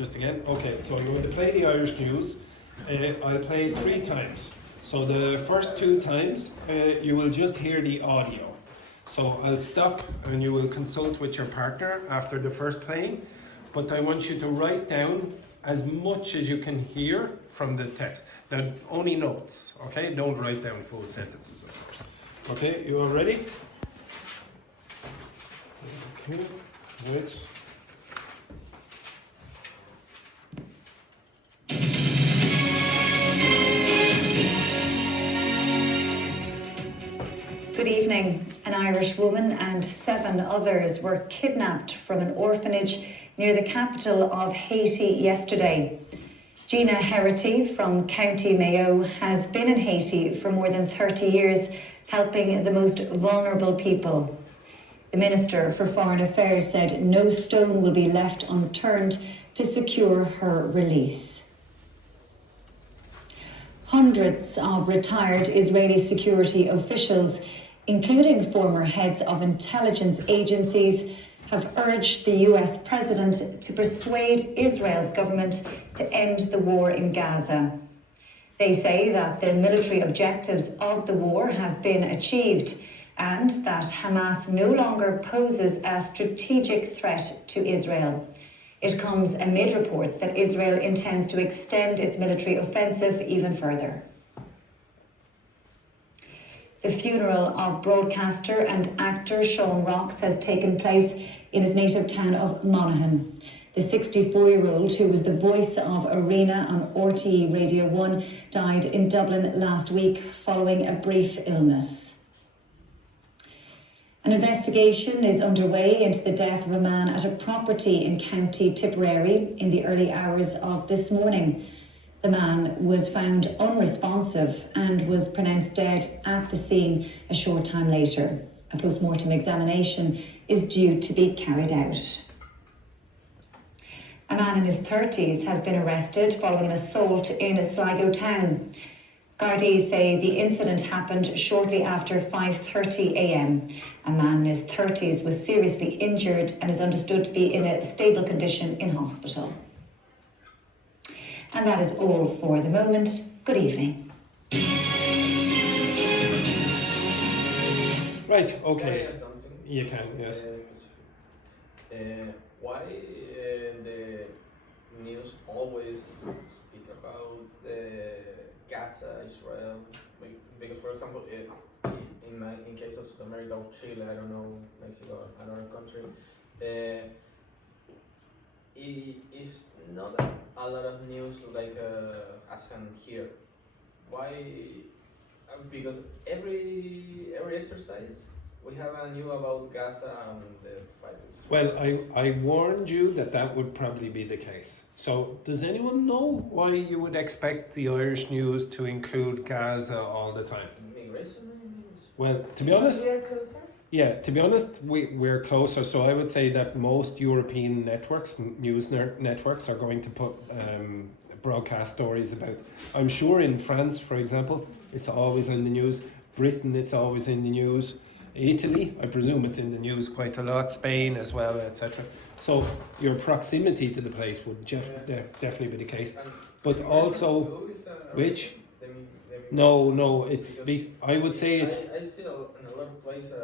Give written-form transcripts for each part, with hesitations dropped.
just again. Okay, so I'm going to play the Irish news. I'll play it 3 times. So the first 2 times, you will just hear the audio. So I'll stop and you will consult with your partner after the first playing. But I want you to write down as much as you can hear from the text. Now, only notes, okay? Don't write down full sentences, of course. Okay, you all ready? Okay, right. Good evening. An Irish woman and 7 others were kidnapped from an orphanage near the capital of Haiti yesterday. Gina Herity from County Mayo has been in Haiti for more than 30 years, helping the most vulnerable people. The Minister for Foreign Affairs said no stone will be left unturned to secure her release. Hundreds of retired Israeli security officials, including former heads of intelligence agencies, have urged the US president to persuade Israel's government to end the war in Gaza. They say that the military objectives of the war have been achieved and that Hamas no longer poses a strategic threat to Israel. It comes amid reports that Israel intends to extend its military offensive even further. The funeral of broadcaster and actor Sean Rocks has taken place in his native town of Monaghan. The 64-year-old, who was the voice of Arena on RTE Radio 1, died in Dublin last week following a brief illness. An investigation is underway into the death of a man at a property in County Tipperary in the early hours of this morning. The man was found unresponsive and was pronounced dead at the scene a short time later. A post-mortem examination is due to be carried out. A man in his 30s has been arrested following an assault in Sligo town. Gardaí say the incident happened shortly after 5:30 a.m. A man in his 30s was seriously injured and is understood to be in a stable condition in hospital. And that is all for the moment. Good evening. Right, okay. Can I ask something? You can, yes. Why the news always speak about Gaza, Israel? Because, for example, in case of America or Chile, I don't know, Mexico, another country, it's not a lot of news like as in here. Why? Because every exercise we have a new about Gaza and the fights. Well, I warned you that would probably be the case. So, does anyone know why you would expect the Irish news to include Gaza all the time? Immigration news. Well, to be honest, We are closer. yeah, to be honest, we're closer. So I would say that most European networks, news networks, are going to put broadcast stories about. I'm sure in France, for example, it's always in the news. Britain, it's always in the news. Italy, I presume it's in the news quite a lot. Spain as well, etc. So your proximity to the place would definitely be the case. But also, which? No, it's I would say it's. I see in a lot of places.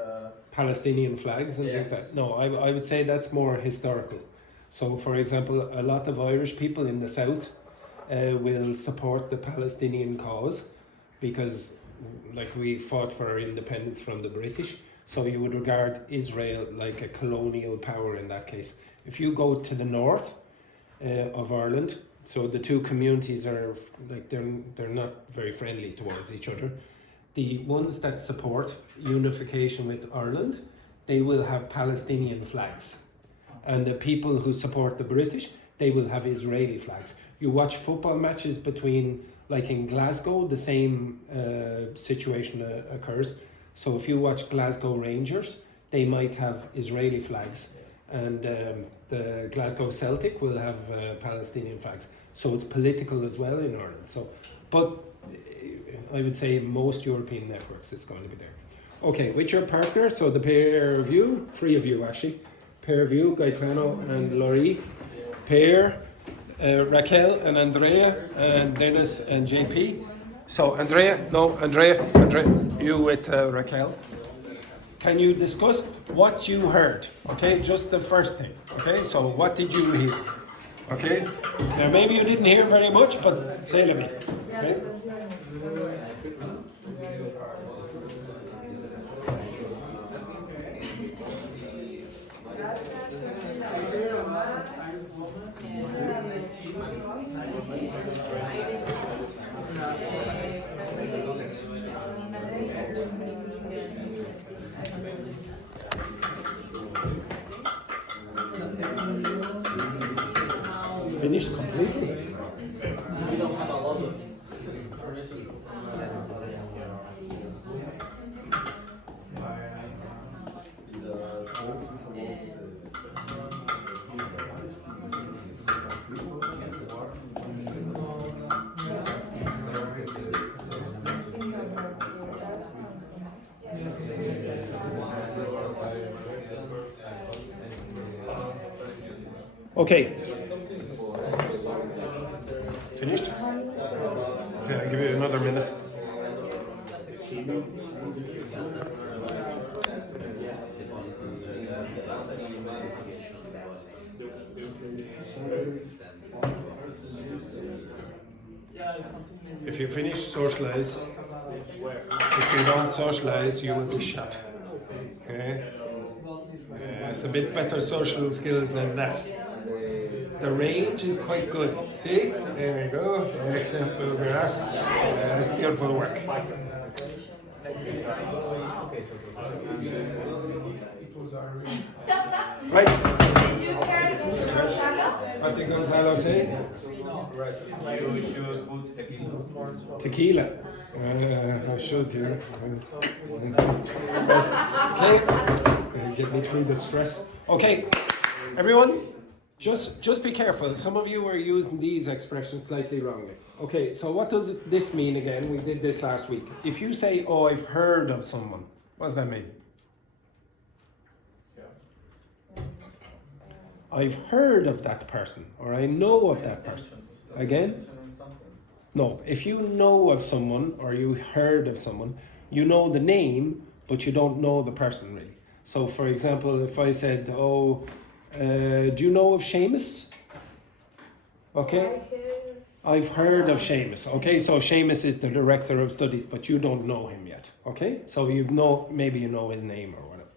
Palestinian flags and things like that. No, I would say that's more historical. So, for example, a lot of Irish people in the south will support the Palestinian cause because, like, we fought for our independence from the British. So you would regard Israel like a colonial power in that case. If you go to the north of Ireland, so the two communities are like they're not very friendly towards each other. The ones that support unification with Ireland, they will have Palestinian flags. And the people who support the British, they will have Israeli flags. You watch football matches between, like in Glasgow, the same situation occurs. So if you watch Glasgow Rangers, they might have Israeli flags. And the Glasgow Celtic will have Palestinian flags. So it's political as well in Ireland. So, but I would say most European networks is going to be there. Okay, with your partner, so the pair of you, 3 of you actually, pair of you, Gaetano and Laurie, pair, Raquel and Andrea and Dennis and JP. So Andrea, you with Raquel. Can you discuss what you heard? Okay, just the first thing. Okay, so what did you hear? Okay, now maybe you didn't hear very much, but say to me. Okay. Finished completely. We don't have a lot of information. Okay. Finished? Okay, I'll give you another minute. If you finish, socialize. If you don't socialize, you will be shot. Okay? It's a bit better social skills than that. The range is quite good. See? There we go. Example, grass. That's beautiful work. Right. Did you hear Gonzalo? What did Gonzalo say? You should put tequila. Tequila. I should, yeah. Okay. Get me through the stress. Okay, everyone. Just be careful. Some of you are using these expressions slightly wrongly. Okay, so what does this mean again? We did this last week. If you say, oh, I've heard of someone, what does that mean? I've heard of that person, or I know of that person. Again? No, if you know of someone, or you heard of someone, you know the name, but you don't know the person really. So for example, if I said, oh, do you know of Seamus? Okay. I've heard of Seamus. Okay, so Seamus is the director of studies, but you don't know him yet. Okay, so maybe you know his name or whatever.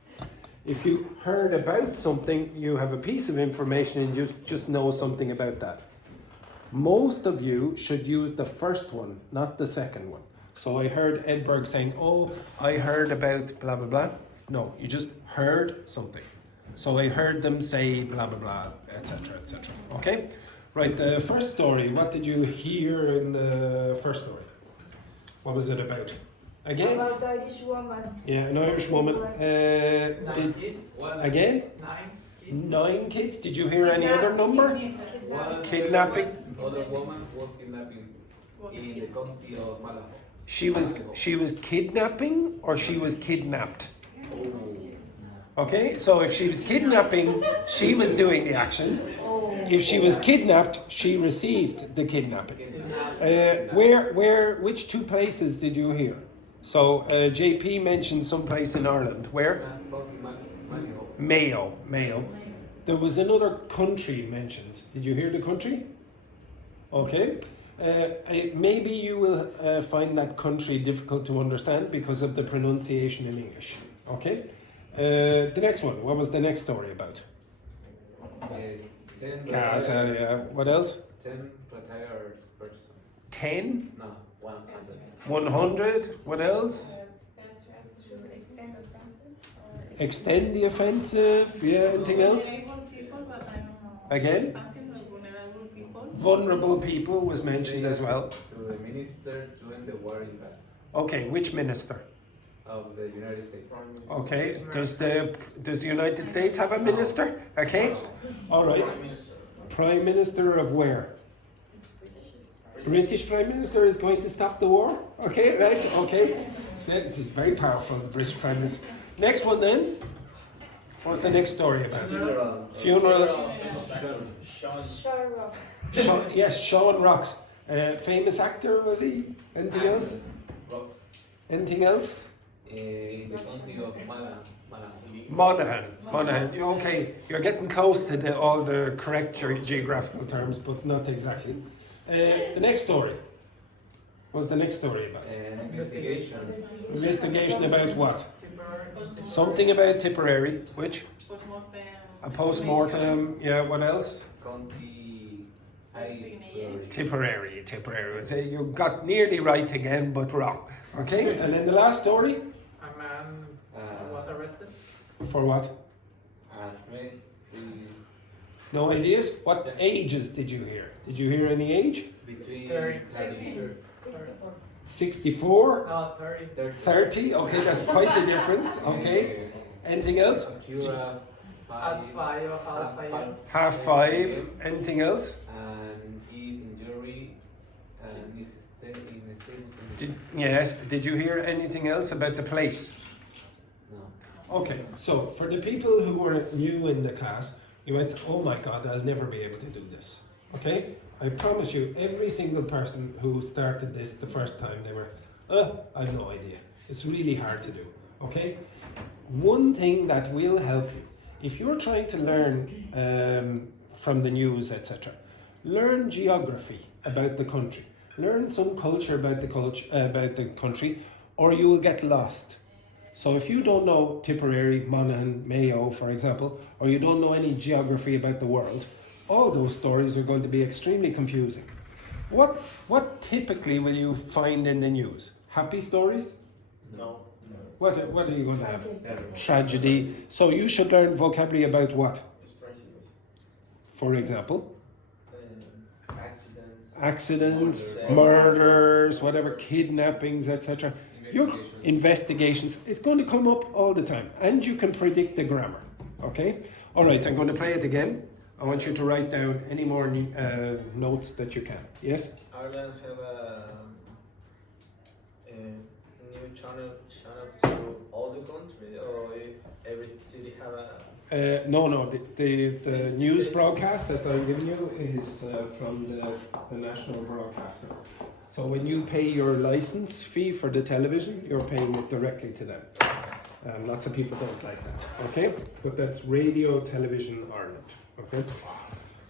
If you heard about something, you have a piece of information and you just know something about that. Most of you should use the first one, not the second one. So I heard Edberg saying, oh, I heard about blah, blah, blah. No, you just heard something. So I heard them say blah, blah, blah, etc., etc. Okay? Right, the first story, what did you hear in the first story? What was it about? Again? About the Irish woman. Yeah, an Irish woman. Nine kids. Again? 9 kids. Did you hear any other number? Kidnapping. Other woman was kidnapping in the county of Malawi. She was kidnapping or she was kidnapped? Okay, so if she was kidnapping, she was doing the action. If she was kidnapped, she received the kidnapping. Which two places did you hear? So JP mentioned some place in Ireland. Where? Mayo. There was another country mentioned. Did you hear the country? Okay. Maybe you will find that country difficult to understand because of the pronunciation in English. Okay. The next one. What was the next story about? 10 Gaza. Yeah. What else? 10 retired persons. 10. No, 100. 100. What else? Extend the offensive. Yeah. Anything else? Again? Vulnerable people was mentioned as well. To the minister during the war in Gaza Okay. Which minister? of the United States. Okay. Does the United States have a minister? Okay. All right. Prime Minister of where? British Prime Minister is going to stop the war? Okay, right, okay. Yeah, this is very powerful, the British Prime Minister. Next one then. What's the next story about? Funeral. Funeral. Sure. Yes, Sean Rocks. Famous actor, was he? Anything else? Rocks. Anything else? In the county of Monaghan. Okay, you're getting close to all the correct geographical terms, but not exactly. The next story. What's the next story about? Investigation. Investigation about what? Something about Tipperary. Which? A post-mortem. Yeah, what else? County. Tipperary. You got nearly right again, but wrong. Okay, and then the last story? A man was arrested. For what? No ideas? What ages did you hear? Did you hear any age? Between 64? No, 30. 30? Okay, that's quite a difference. Okay. Anything else? Cura. At 5. Half 5. Anything else? And he's in jury and is in a stable condition. Yes. Did you hear anything else about the place? No. Okay, so for the people who were new in the class, you might say, oh my God, I'll never be able to do this. Okay? I promise you, every single person who started this the first time, they were, I have no idea. It's really hard to do. Okay? One thing that will help you, if you're trying to learn from the news, etc., learn geography about the country. Learn some culture about the country, or you will get lost. So if you don't know Tipperary, Monaghan, Mayo, for example, or you don't know any geography about the world, all those stories are going to be extremely confusing. What typically will you find in the news? Happy stories? No. What are you going to have? Tragedy. So you should learn vocabulary about what? For example? Accidents, murders, whatever, kidnappings, etc. Investigations. It's going to come up all the time, and you can predict the grammar. Okay? All right, I'm going to play it again. I want you to write down any more notes that you can. Yes? Ireland have a new channel to all the country, or every city have a... No. The news broadcast that I'm giving you is from the national broadcaster. So when you pay your license fee for the television, you're paying it directly to them. Lots of people don't like that. Okay? But that's Radio Television Ireland. Okay?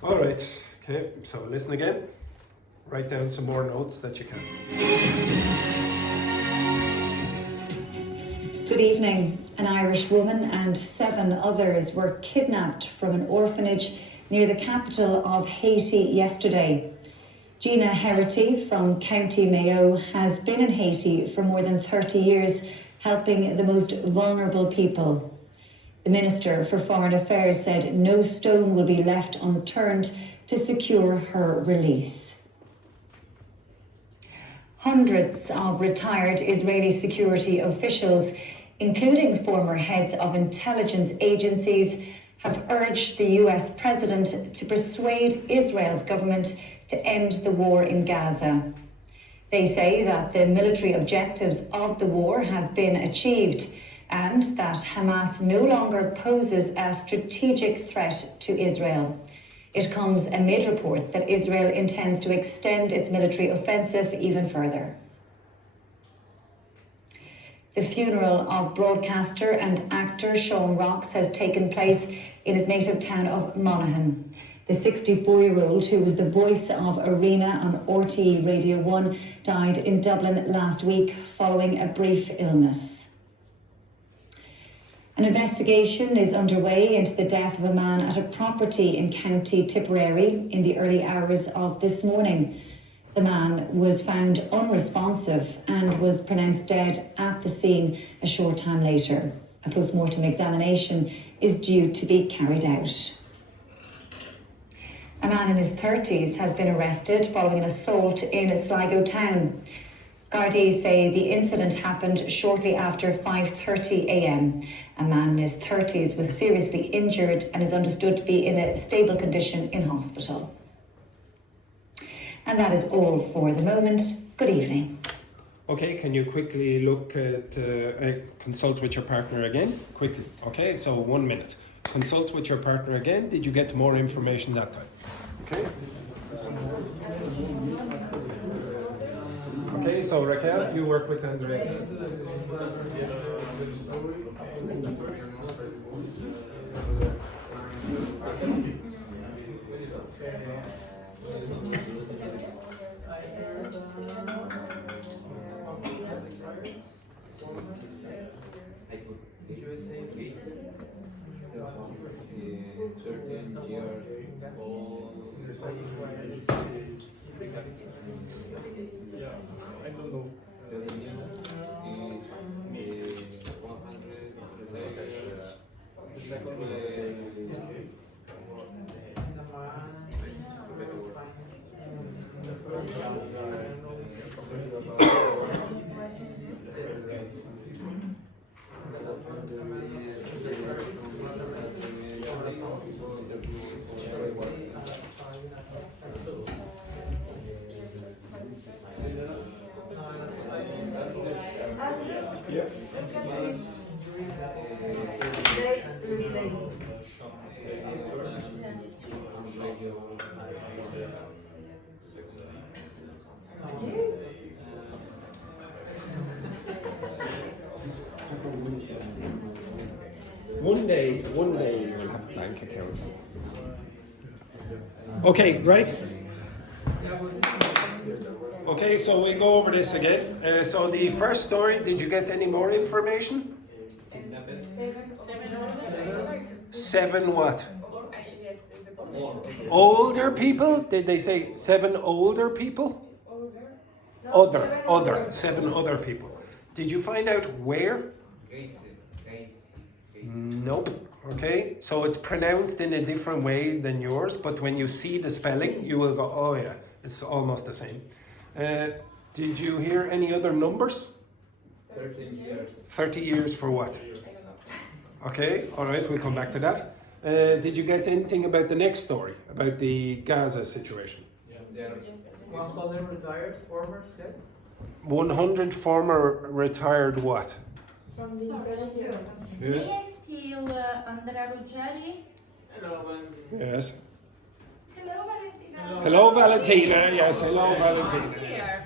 All right. Okay, so listen again. Write down some more notes that you can. Good evening. An Irish woman and 7 others were kidnapped from an orphanage near the capital of Haiti yesterday. Gina Herity from County Mayo has been in Haiti for more than 30 years, helping the most vulnerable people. The Minister for Foreign Affairs said no stone will be left unturned to secure her release. Hundreds of retired Israeli security officials, including former heads of intelligence agencies, have urged the US president to persuade Israel's government to end the war in Gaza. They say that the military objectives of the war have been achieved and that Hamas no longer poses a strategic threat to Israel. It comes amid reports that Israel intends to extend its military offensive even further. The funeral of broadcaster and actor Sean Rocks has taken place in his native town of Monaghan. The 64-year-old, who was the voice of Arena on RTE Radio 1, died in Dublin last week following a brief illness. An investigation is underway into the death of a man at a property in County Tipperary in the early hours of this morning. The man was found unresponsive and was pronounced dead at the scene a short time later. A post-mortem examination is due to be carried out. A man in his 30s has been arrested following an assault in Sligo town. Gardaí say the incident happened shortly after 5:30 a.m. A man in his 30s was seriously injured and is understood to be in a stable condition in hospital. And that is all for the moment. Good evening. Okay, can you quickly look at, consult with your partner again? Quickly, okay? So 1 minute. Consult with your partner again. Did you get more information that time? Okay. Okay, so Raquel, you work with Andrea. One day you'll have a bank account. Okay, right? Okay, so we'll go over this again. So the first story, did you get any more information? 7 what? Older people? Did they say 7 older people? Other. 7 other people. Did you find out where? Nope. Okay, so it's pronounced in a different way than yours, but when you see the spelling, you will go, oh yeah, it's almost the same. Did you hear any other numbers? 13 years. 30 years for what? Okay, all right, we'll come back to that. Did you get anything about the next story, about the Gaza situation? Yeah. 100 retired farmers dead? 100 former retired what? From the intelligence. Yes. Is still Andrea Ruggeri? Hello, man. Yes. Hello, Valentina. Hello, Valentina. Yes, hello, Valentina. Here.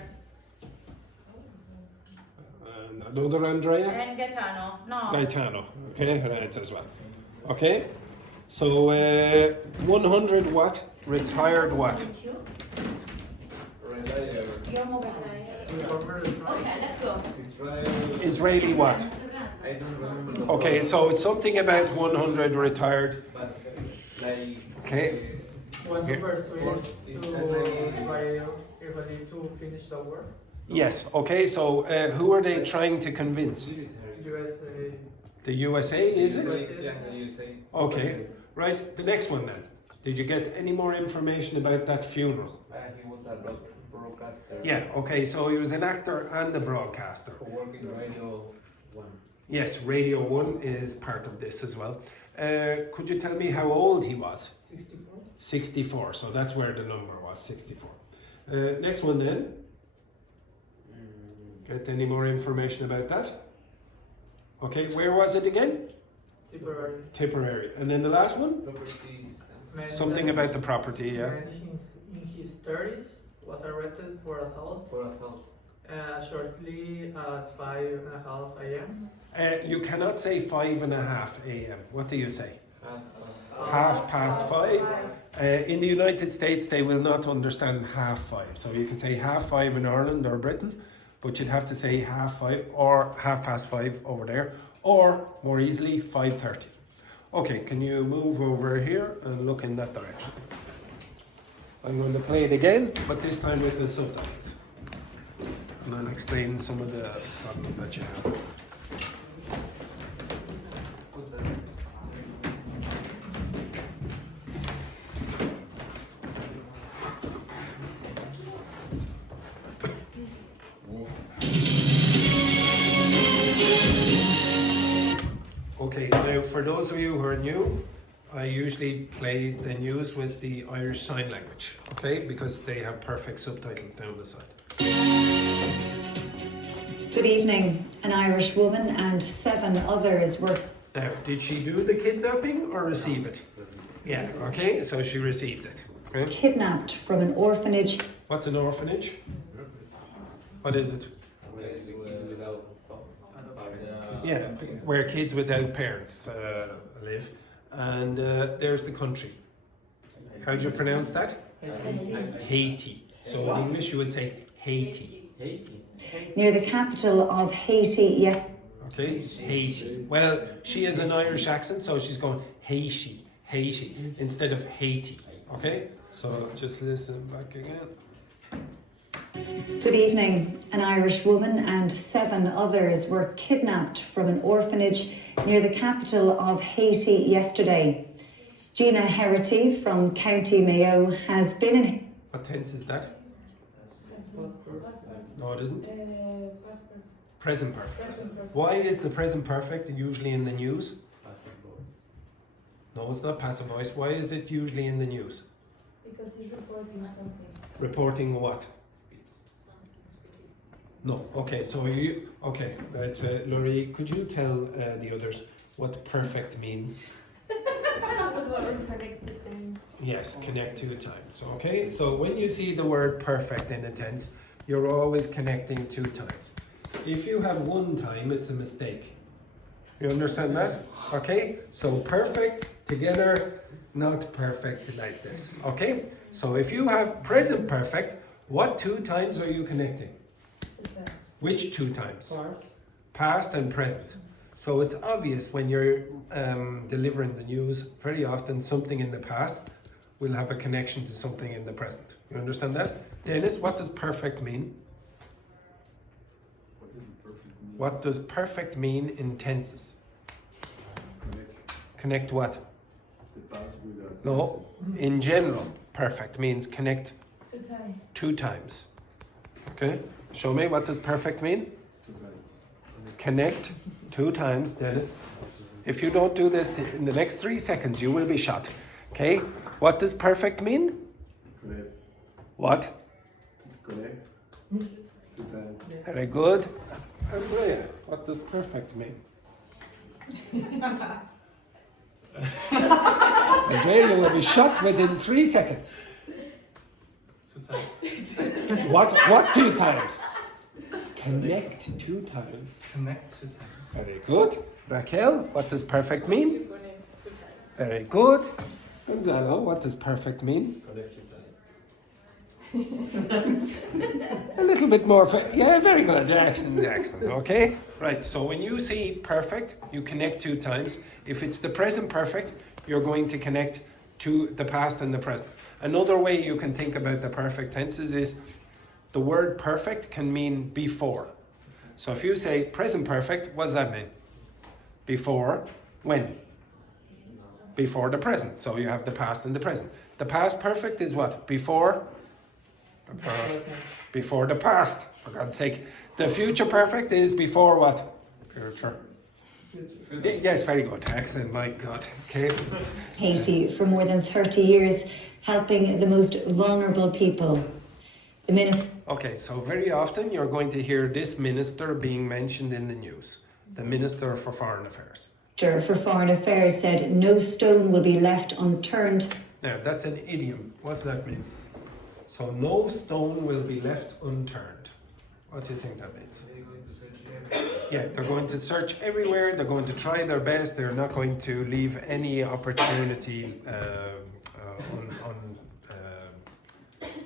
And another Andrea? And Gaetano. No. Gaetano. Okay, right as well. Okay, so 100 what? Retired what? Retired. Okay, let's go. Israeli what? I don't remember. Okay, so it's something about 100 retired. But like. Okay. One Here. number Force three is to like- everybody to finish the war. Yes, okay, so who are they trying to convince? USA. The USA, is it? Yeah, the USA. Okay, right, the next one then. Did you get any more information about that funeral? He was a broadcaster. Yeah, okay, so he was an actor and a broadcaster. Who worked in Radio 1. Yes, Radio 1 is part of this as well. Could you tell me how old he was? 64. 64, so that's where the number was, 64. Next one then. Get any more information about that? Okay, where was it again? Tipperary. Tipperary. And then the last one? Properties. Man Something that- about the property, yeah. Man in his 30s was arrested for assault. For assault. Shortly at 5:30 a.m. You cannot say 5:30 a.m. What do you say? Half. 5:30. In the United States, they will not understand 5:30. So you can say 5:30 in Ireland or Britain, but you'd have to say 5:30 or 5:30 over there, or more easily 5:30. Okay, can you move over here and look in that direction? I'm going to play it again, but this time with the subtitles. And I'll explain some of the problems that you have. Okay, now for those of you who are new, I usually play the news with the Irish Sign Language, okay, because they have perfect subtitles down the side. Good evening. An Irish woman and 7 others were Now, did she do the kidnapping or receive it? Yeah, okay, so she received it. Okay. Kidnapped from an orphanage. What's an orphanage? What is it? Yeah, where kids without parents live. And there's the country. How do you pronounce that? Haiti. So in English you would say Haiti. Near the capital of Haiti, Okay, Haiti. Well, she has an Irish accent, so she's going Haiti, Haiti, instead of Haiti. Okay, so just listen back again. Good evening. An Irish woman and 7 others were kidnapped from an orphanage near the capital of Haiti yesterday. Gina Herity from County Mayo has been in... What tense is that? No, it isn't. Present perfect. Why is the present perfect usually in the news? No, it's not passive voice. Why is it usually in the news? Because he's reporting something. Reporting what? No. Okay, so you... Okay, right, Laurie, could you tell the others what perfect means? Connected tense. Yes, connect 2 times. Okay, so when you see the word perfect in a tense, you're always connecting 2 times. If you have 1 time, it's a mistake. You understand that? Okay, so perfect together, not perfect like this. Okay, so if you have present perfect, what 2 times are you connecting? Which 2 times? Past and present. So it's obvious when you're delivering the news, very often something in the past will have a connection to something in the present. You understand that? Dennis, what does perfect mean? What does perfect mean in tenses? Connect what? No, in general, perfect means connect 2 times. 2 times. Okay, show me, what does perfect mean? Connect 2 times, Dennis. If you don't do this in the next 3 seconds, you will be shot. Okay, what does perfect mean? Correct. What? Correct. 2 times. Very good. Andrea, what does perfect mean? Andrea, you will be shot within 3 seconds. 2 times. What 2 times? Connect 2 times. Connect 2 times. Very good. Raquel, what does perfect mean? Very good. Gonzalo, what does perfect mean? Correct 2 times. A little bit more. Yeah, very good. Excellent. Okay. Right. So when you see perfect, you connect 2 times. If it's the present perfect, you're going to connect to the past and the present. Another way you can think about the perfect tenses is the word perfect can mean before. So if you say present perfect, what does that mean? Before when? Before the present. So you have the past and the present. The past perfect is what? Before the past, for God's sake. The future perfect is before what? Future. Yes, very good. Excellent, my God. Okay. Haiti for more than 30 years, helping the most vulnerable people. The minister... Okay, so very often you're going to hear this minister being mentioned in the news. The Minister for Foreign Affairs. for Foreign Affairs said no stone will be left unturned. Now, that's an idiom. What's that mean? So, no stone will be left unturned. What do you think that means? They're going to search everywhere. Yeah, they're going to search everywhere. They're going to try their best. They're not going to leave any opportunity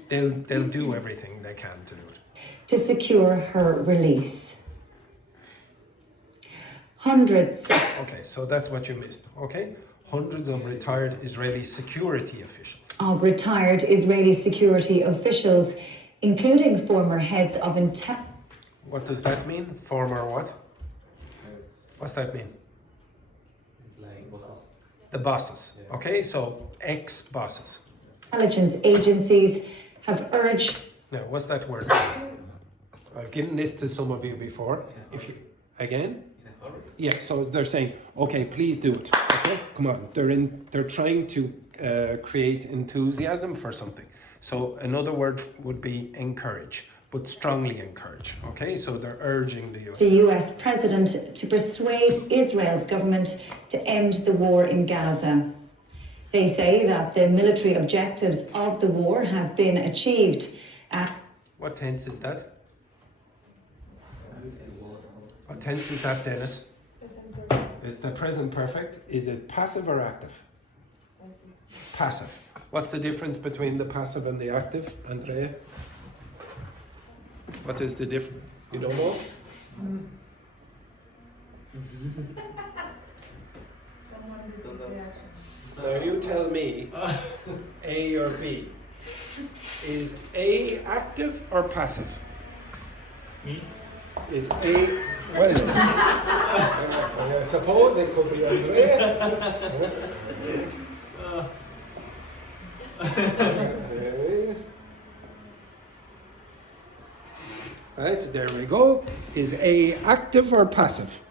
they'll do everything they can to do it. To secure her release. Hundreds. Okay, so that's what you missed. Okay, hundreds of retired Israeli security officials. Of retired Israeli security officials, including former heads of What does that mean? Former what? What's that mean? It's like bosses. The bosses. Okay, so ex-bosses. intelligence agencies have urged... Now, what's that word? I've given this to some of you before. If you again? In a hurry. Yeah, so they're saying, okay, please do it. Okay, come on. They're trying to create enthusiasm for something. So another word would be encourage. but strongly encourage. Okay, so they're urging the US. The US president to persuade Israel's government to end the war in Gaza. They say that the military objectives of the war have been achieved. What tense is that? What tense is that, Dennis? Present perfect. It's the present perfect. Is it passive or active? Passive. What's the difference between the passive and the active, Andrea? What is the difference? You don't know? Someone is the action. Now you tell me, A or B. Is A active or passive? Me? Is A, well, I suppose it could be Andrea. Right, there we go. Is A active or passive?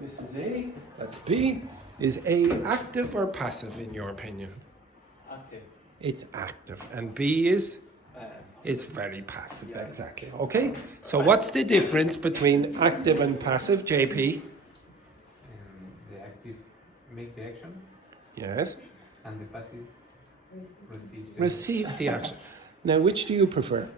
This is A, that's B. Is A active or passive in your opinion? Active. It's active. And B is very passive, Yeah. exactly. Okay, so what's the difference between active and passive, JP? The active make the action, Yes, and the passive receives receives the action. Now, which do you prefer?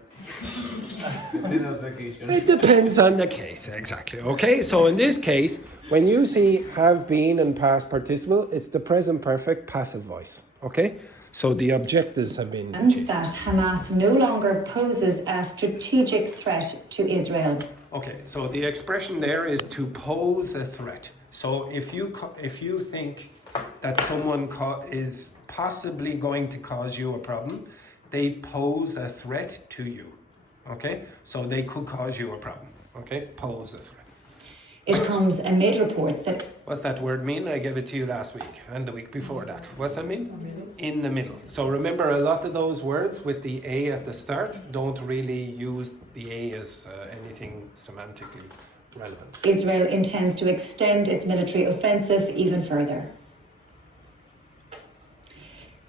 the notification. It depends on the case, exactly. Okay, so in this case, when you see have been and past participle, it's the present perfect passive voice. Okay, so the objectives have been And achieved. that Hamas no longer poses a strategic threat to Israel. Okay, so the expression there is to pose a threat. So if you think that someone is possibly going to cause you a problem, they pose a threat to you. Okay, so they could cause you a problem. Okay, pose a threat. It comes amid reports that What's that word mean? I gave it to you last week and the week before that. What's that mean? In the middle. So remember, a lot of those words with the A at the start don't really use the A as anything semantically relevant. Israel intends to extend its military offensive even further.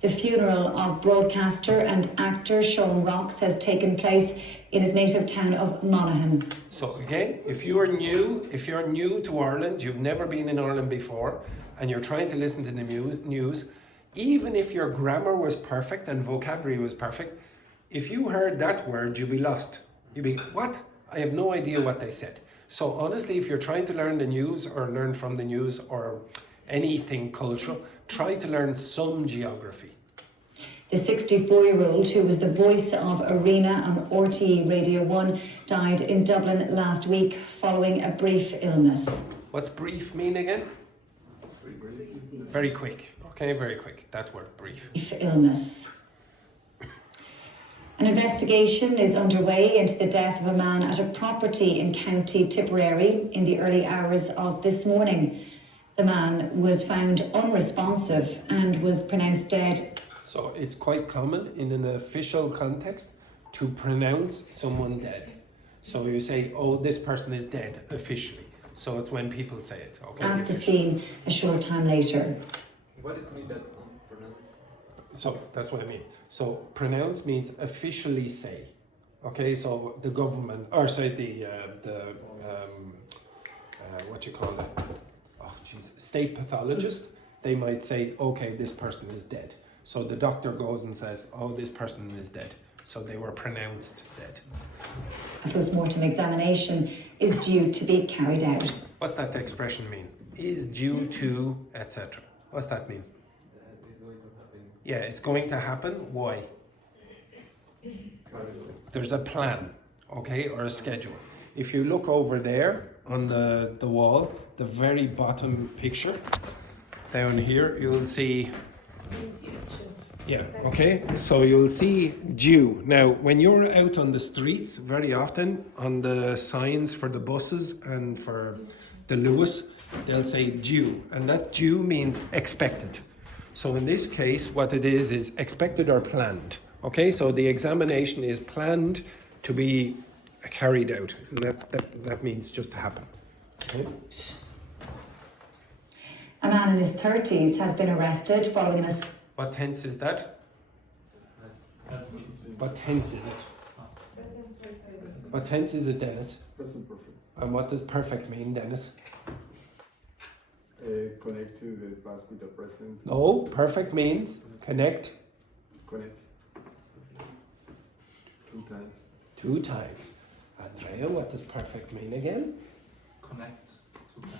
The funeral of broadcaster and actor Sean Rocks has taken place in his native town of Monaghan. So again, if you're new to Ireland, you've never been in Ireland before, and you're trying to listen to the news, even if your grammar was perfect and vocabulary was perfect, if you heard that word, you'd be lost. You'd be, what? I have no idea what they said. So honestly, if you're trying to learn the news or learn from the news or anything cultural, try to learn some geography. The 64-year-old, who was the voice of Arena on RTE Radio 1, died in Dublin last week following a brief illness. What's brief mean again? Very quick. Okay, very quick. That word, brief. Brief illness. An investigation is underway into the death of a man at a property in County Tipperary in the early hours of this morning. The man was found unresponsive and was pronounced dead. So it's quite common in an official context to pronounce someone dead. So you say, oh, this person is dead officially. So it's when people say it. Okay. At the scene a short time later. What is mean that unpronounced? So that's what I mean. So pronounce means officially say. Okay. So the government, or say what you call it? Oh, geez, state pathologist. They might say, okay, this person is dead. So the doctor goes and says, oh, this person is dead. So they were pronounced dead. A post-mortem examination is due to be carried out. What's that expression mean? Is due to, etc. What's that mean? That is going to happen. Yeah, it's going to happen. Why? There's a plan, okay, or a schedule. If you look over there on the wall, the very bottom picture, down here, you'll see. Yeah, okay, so you'll see due. Now, when you're out on the streets, very often on the signs for the buses and for the Lewis, they'll say due, and that due means expected. So in this case, what it is expected or planned. Okay, so the examination is planned to be carried out, and that means just to happen. Okay? A man in his 30s has been arrested following an What tense is that? What tense is it? Present perfect. What tense is it, Dennis? Present perfect. And what does perfect mean, Dennis? Connect to the past with the present. No, perfect means connect Connect. 2 times. 2 times. Andrea, what does perfect mean again? Connect 2 times.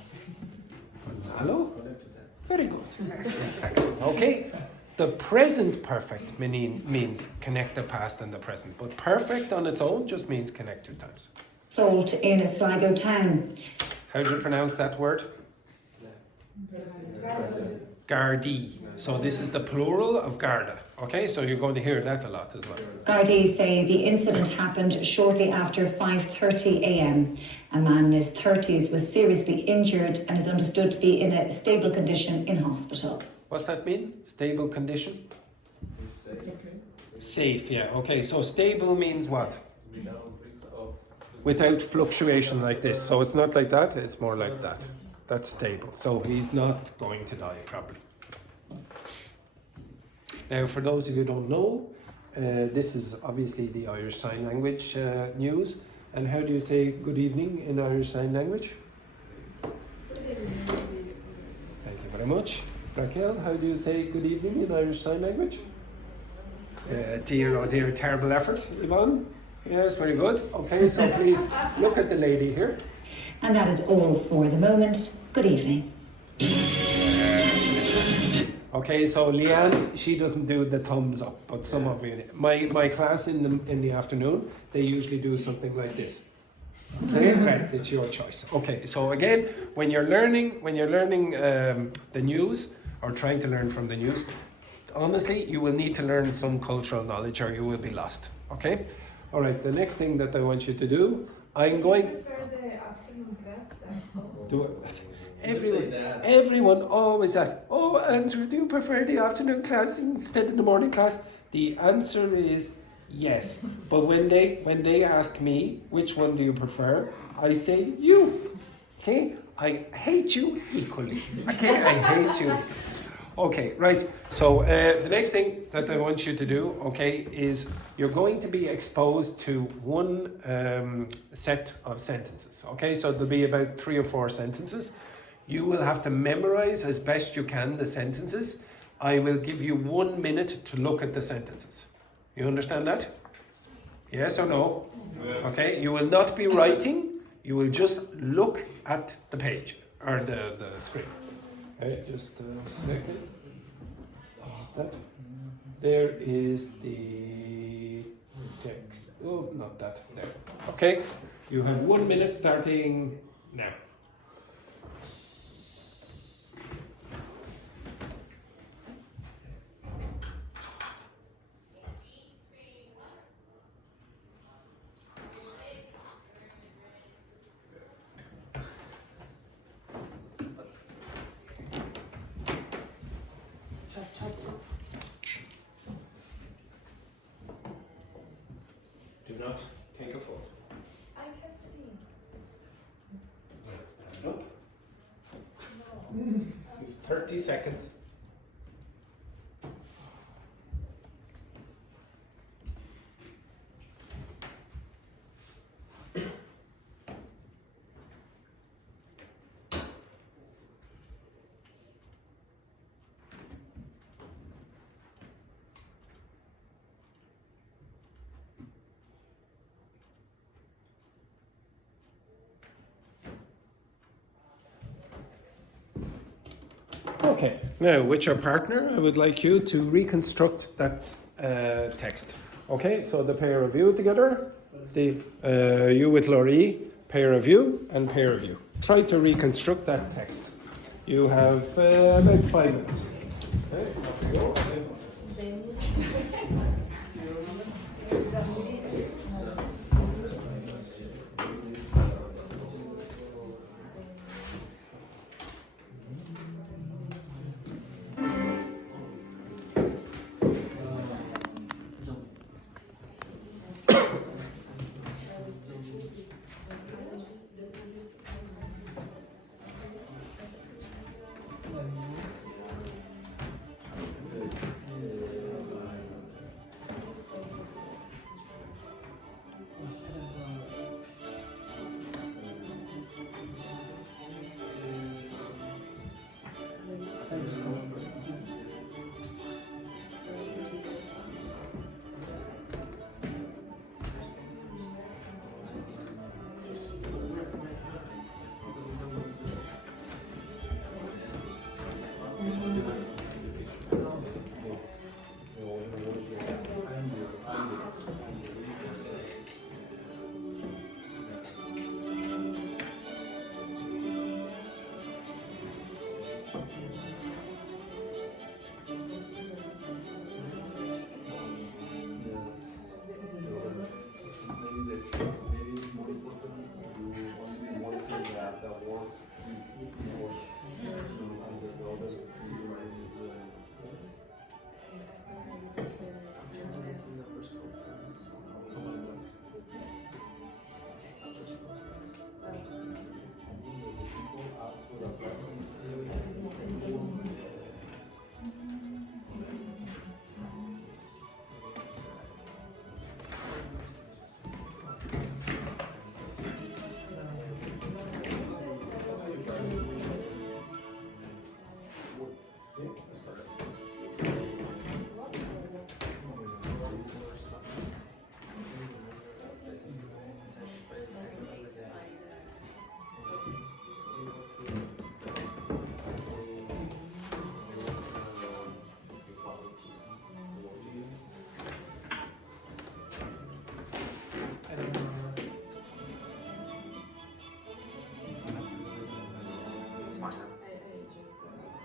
Gonzalo? Connect to that. Very good. Excellent. Okay. The present perfect means connect the past and the present, but perfect on its own just means connect 2 times. Assault in a Sligo town. How do you pronounce that word? Gardaí. So this is the plural of Garda. Okay, so you're going to hear that a lot as well. Gardaí say the incident happened shortly after 5:30 a.m. A man in his 30s was seriously injured and is understood to be in a stable condition in hospital. What's that mean? Stable condition? Safe, yeah. Okay, so stable means what? Without risk of Without fluctuation like this. So it's not like that, it's more like that. That's stable. So he's not going to die probably. Now, for those of you who don't know, this is obviously the Irish Sign Language news. And how do you say good evening in Irish Sign Language? Thank you very much. Raquel, how do you say good evening in Irish Sign Language? Dear, oh dear, terrible effort. Yvonne? Yes, very good. Okay, so please look at the lady here. And that is all for the moment. Good evening. Okay, so Leanne, she doesn't do the thumbs up, but some of you. My class in the afternoon, they usually do something like this. Okay, right, it's your choice. Okay, so again, when you're learning the news or trying to learn from the news, honestly, you will need to learn some cultural knowledge or you will be lost. Okay, all right. The next thing that I want you to do, I'm going. I prefer the afternoon class than Do it. Everyone always asks, oh, Andrew, do you prefer the afternoon class instead of the morning class? The answer is yes. But when they ask me, which one do you prefer? I say you. Okay? I hate you equally. Okay? I hate you. Okay, right. So the next thing that I want you to do, okay, is you're going to be exposed to one set of sentences. Okay, so there'll be about 3 or 4 sentences. You will have to memorize as best you can the sentences. I will give you 1 minute to look at the sentences. You understand that? Yes or no? Yes. Okay, you will not be writing. You will just look at the page or the screen. Okay, just a second. That. There is the text. Oh, not that. There. Okay, you have 1 minute starting now. Do not take a photo. I can see. Stand up. 30 seconds. Okay, now with your partner, I would like you to reconstruct that text. Okay, so the pair of you together, you with Laurie, pair of you and pair of you. Try to reconstruct that text. You have about 5 minutes. Okay, off you go.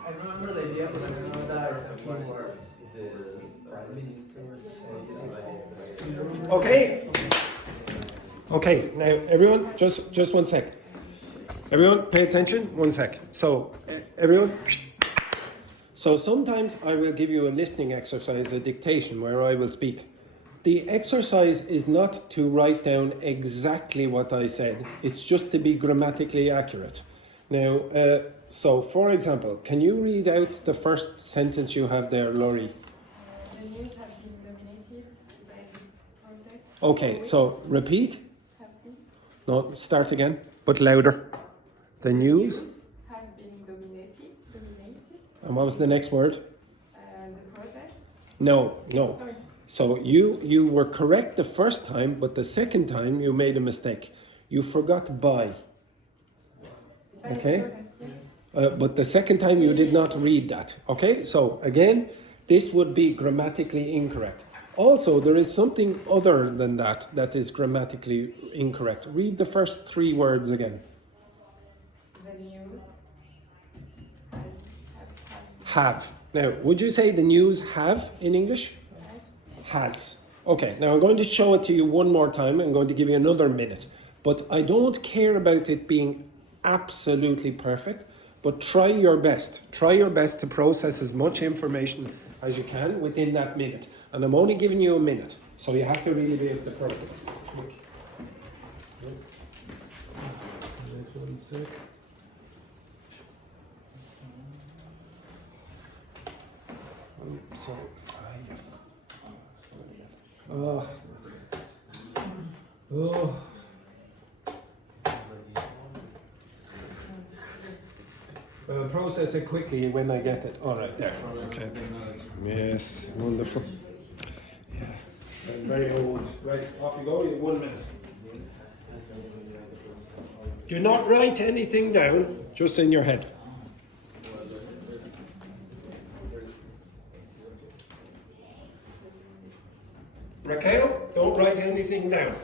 I remember the idea, but I don't know that towards the prime minister's. Okay. Okay. Now, everyone, just 1 sec. Everyone, pay attention. 1 sec. So, everyone. So sometimes I will give you a listening exercise, a dictation, where I will speak. The exercise is not to write down exactly what I said. It's just to be grammatically accurate. Now, so for example, can you read out the first sentence you have there, Laurie? The news have been dominated by the protests. Okay, so repeat. Have been, No, start again, but louder. The news. have been dominated. And what was the next word? The protests. No. Sorry. So you were correct the first time, but the second time you made a mistake. You forgot by. Okay? But the second time you did not read that. Okay? So again, this would be grammatically incorrect. Also, there is something other than that is grammatically incorrect. Read the first 3 words again. The news Have. Now, would you say the news have in English? Has. Okay, now I'm going to show it to you one more time. I'm going to give you another minute. But I don't care about it being absolutely perfect, but try your best. Try your best to process as much information as you can within that minute. And I'm only giving you a minute, so you have to really be able to process. Quick. Wait 1 sec. Sorry. Oh. Process it quickly when I get it. All right, there. Okay. Yes, wonderful. Yeah. I'm very old. Right, off you go. You have 1 minute. Do not write anything down, just in your head. Raquel, don't write anything down.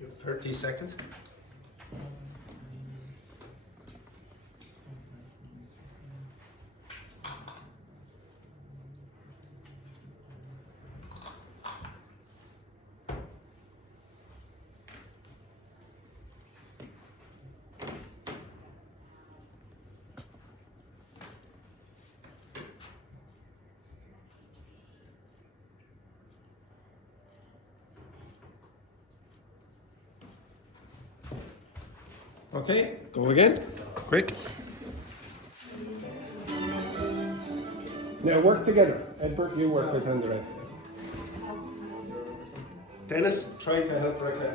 You have 30 seconds. Okay, go again. Quick. Now work together. Edward, you work with Andrea. Dennis, try to help Raquel.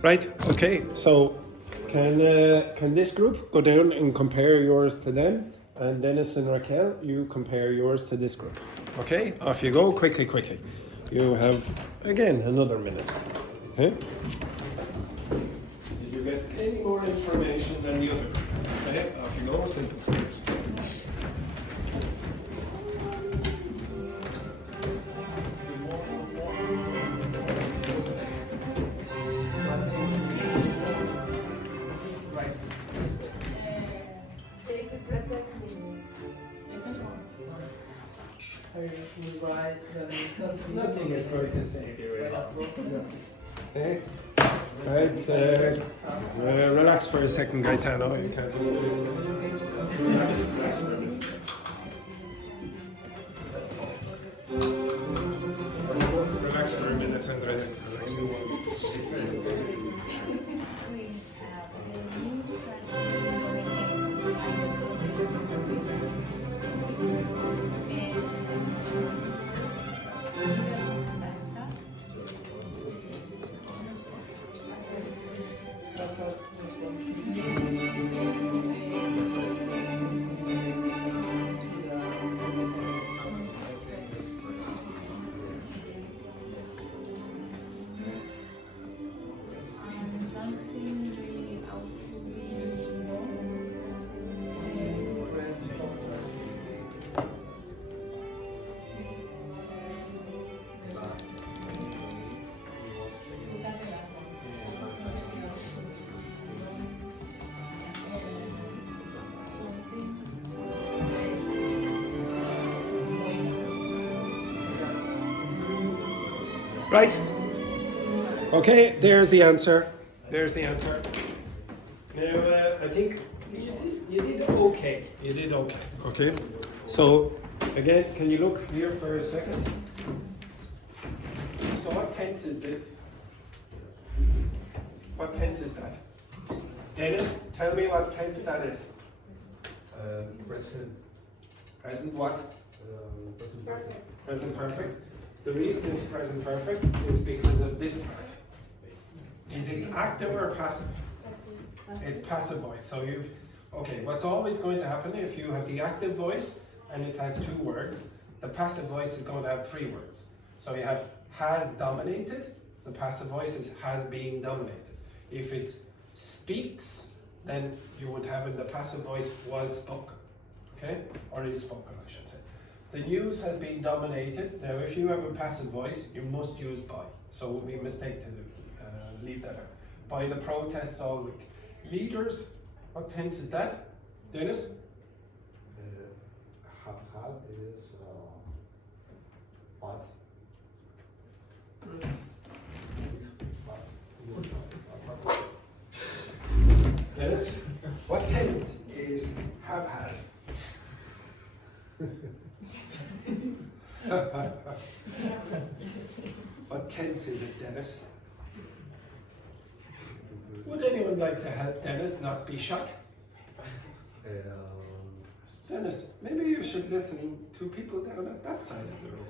Right, okay, so can this group go down and compare yours to them? And Dennis and Raquel, you compare yours to this group. Okay, off you go, quickly. You have, again, another minute. Okay? Did you get any more information than the other group? Okay, off you go, simple skills. Nothing is going to save you. Okay. Right. Relax for a second, Gaetano. You can't do it. Relax for a minute. Relax for a minute, Andrea. Relax. Right? Okay, there's the answer. There's the answer. Now, I think you did okay. You did okay. Okay. So, again, can you look here for a second? So, what tense is this? What tense is that? Dennis, tell me what tense that is. Present. Present what? Present perfect. Present perfect. The reason it's present perfect is because of this part. Is it active or passive? It's passive voice. So okay, what's always going to happen if you have the active voice and it has 2 words, the passive voice is going to have 3 words. So you have has dominated, the passive voice is has been dominated. If it speaks, then you would have in the passive voice was spoken, okay? Or is spoken, I should say. The use has been dominated. Now, if you have a passive voice, you must use by. So it would be a mistake to leave that out. By the protests all week. Leaders, what tense is that? Dennis? Have had is past. Dennis? What tense is have had? What tense is it, Dennis? Would anyone like to help Dennis not be shot? Dennis, maybe you should listen to people down at that side of the room.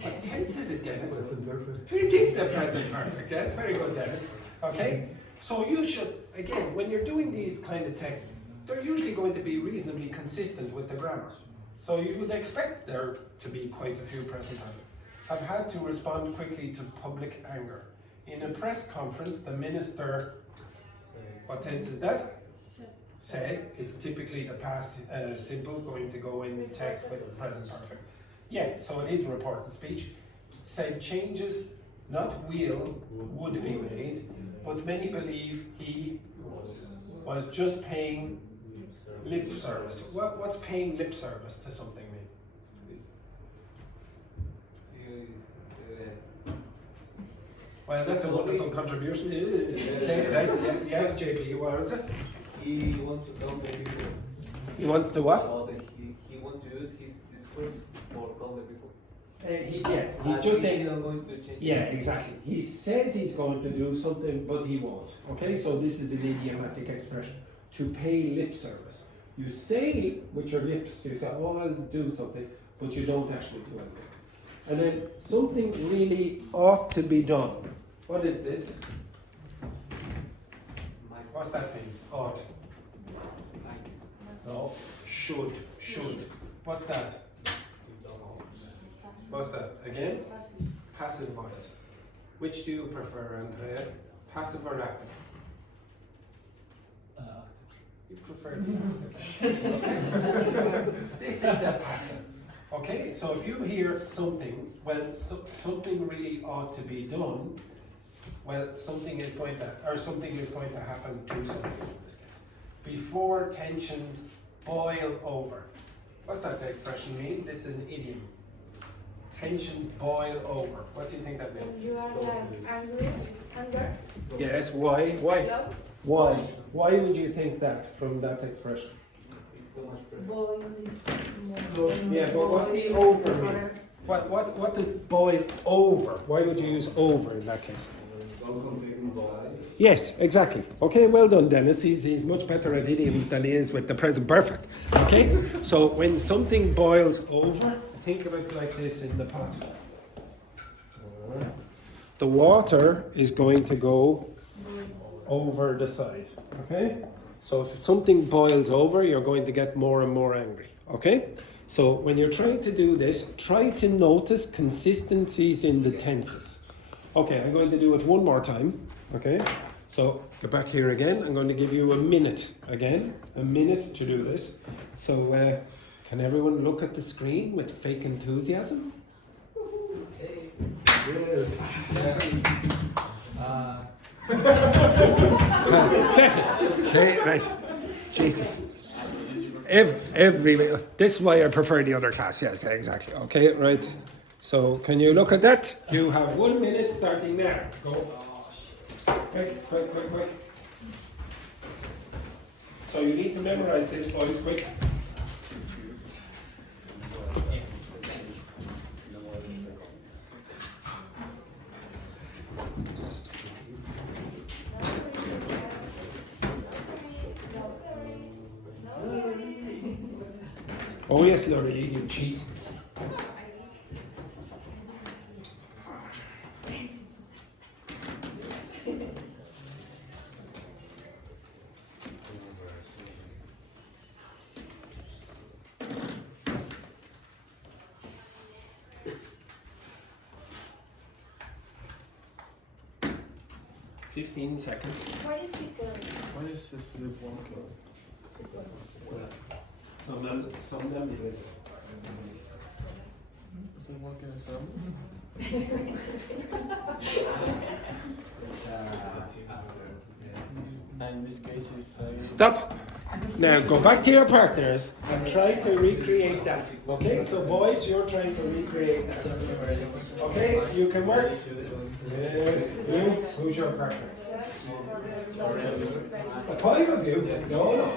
What tense is it, Dennis? Present perfect. It is the present perfect, yes, very good, Dennis. Okay, so you should, again, when you're doing these kind of texts, they're usually going to be reasonably consistent with the grammar. So you would expect there to be quite a few present perfects. Have had to respond quickly to public anger. In a press conference, the minister, what tense is that? Said. It's typically the past simple going to go in text with the present perfect. Yeah, so it is reported speech. Said changes, not will, would be made, but many believe he was just paying lip service. What's paying lip service to something mean? Well, that's a wonderful contribution. Okay, right? Yes, JP, what is it? He wants to call the people. He wants to what? He wants to use his discourse for call the people. He's just saying. He's not going to change. Yeah, exactly. He says he's going to do something, but he won't. Okay, so this is an idiomatic expression. To pay lip service. You say with your lips, you say, oh, I'll do something, but you don't actually do anything. And then something really ought to be done. What is this? What's that mean? Ought. No. Should. What's that? What's that? Again? Passive voice. Which do you prefer, Andrea? Passive or active? You prefer the active. This is the passive. Okay, so if you hear something, well, something really ought to be done, well, something is going to happen to something in this case. Before tensions boil over. What's that expression mean? This is an idiom. Tensions boil over. What do you think that means? You are like angry, anger. Yes, why? Why would you think that from that expression? Boil is Yeah, but what's the over mean? What does boil over? Why would you use over in that case? Yes, exactly. Okay, well done, Dennis. He's much better at idioms than he is with the present perfect. Okay, so when something boils over, think of it like this in the pot. The water is going to go over the side. Okay, so if something boils over, you're going to get more and more angry. Okay, so when you're trying to do this, try to notice consistencies in the tenses. Okay, I'm going to do it one more time. Okay, so go back here again. I'm going to give you a minute again, a minute to do this. So can everyone look at the screen with fake enthusiasm? Okay. Yes. Okay, right. Jesus. Every this is why I prefer the other class. Yes, exactly. Okay, right. So can you look at that? You have 1 minute starting now. Go. Quick, quick, quick, quick. So you need to memorize this, boys, quick. Oh yes, Laurie, you cheat. Fifteen seconds. What is it called? What is this sleepwalking? Somnambulism. Sleepwalking is some? And in this case is Stop. Now go back to your partners and try to recreate that. Okay, so boys, you're trying to recreate that. Okay, you can work. Yes. Who's your partner? The 5 of you? No.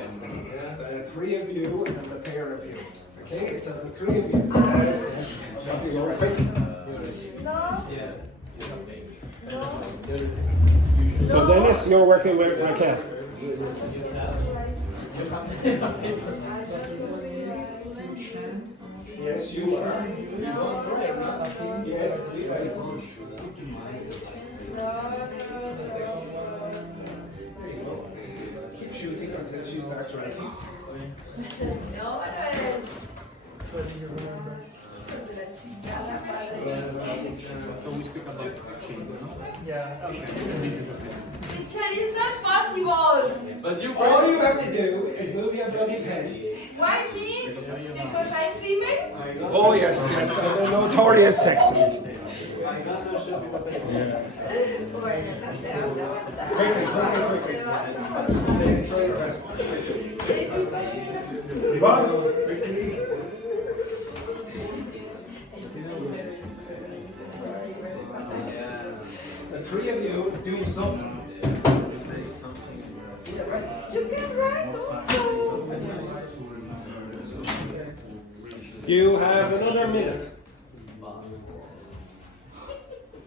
The 3 of you and the pair of you. Okay, so the 3 of you. Yes. Off you go, quick. So Dennis, you're working with Raquel. Yes, you are. Yes, please. There you go. Keep shooting until she starts writing. So we speak about change, no? yeah. This is okay. Teacher, it's not possible. But you All you have to do is move your bloody pen. Why me? Because I'm female? Oh yes, I'm a notorious sexist. Quickly. Then try your best. Run, quickly. The 3 of you do something. You can write also. You have another minute.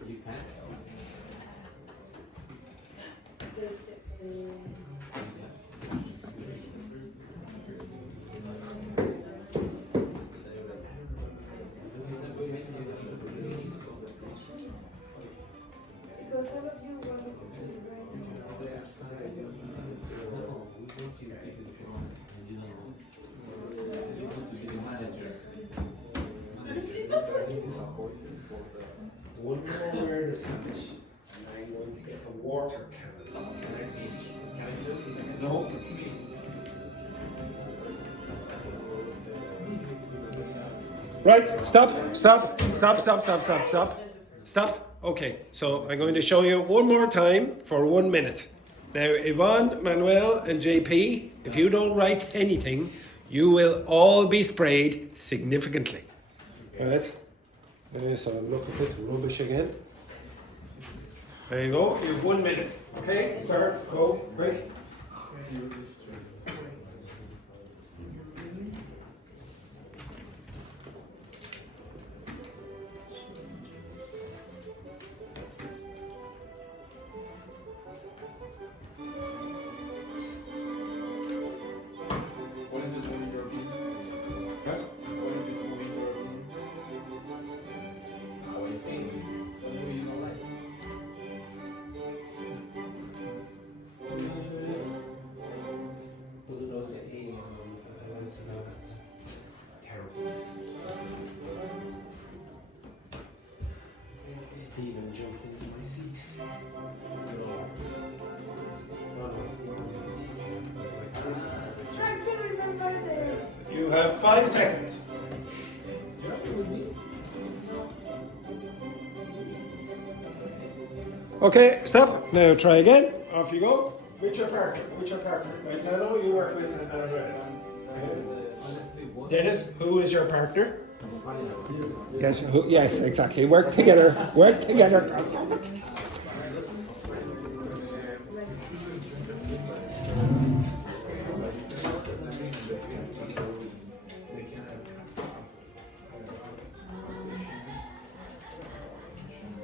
You can. Because some of you want to write. One more word of Spanish, and I'm going to get a water cannon. No. Right, stop. Okay, so I'm going to show you one more time for 1 minute. Now, Yvonne, Manuel, and JP, if you don't write anything, you will all be sprayed significantly. Right? So look at this rubbish again. There you go. You have 1 minute. Okay, start, go, quick. What is this movie you're reading? What? What is this movie you're reading? What do you think? What movie you don't like? Stephen jumped into my seat. Try to remember this. You have 5 seconds. Okay, stop. Now try again. Off you go. Which your partner? Right, I know you work with Manuel. Dennis, who is your partner? Yes, yes, exactly. Work together. Work together.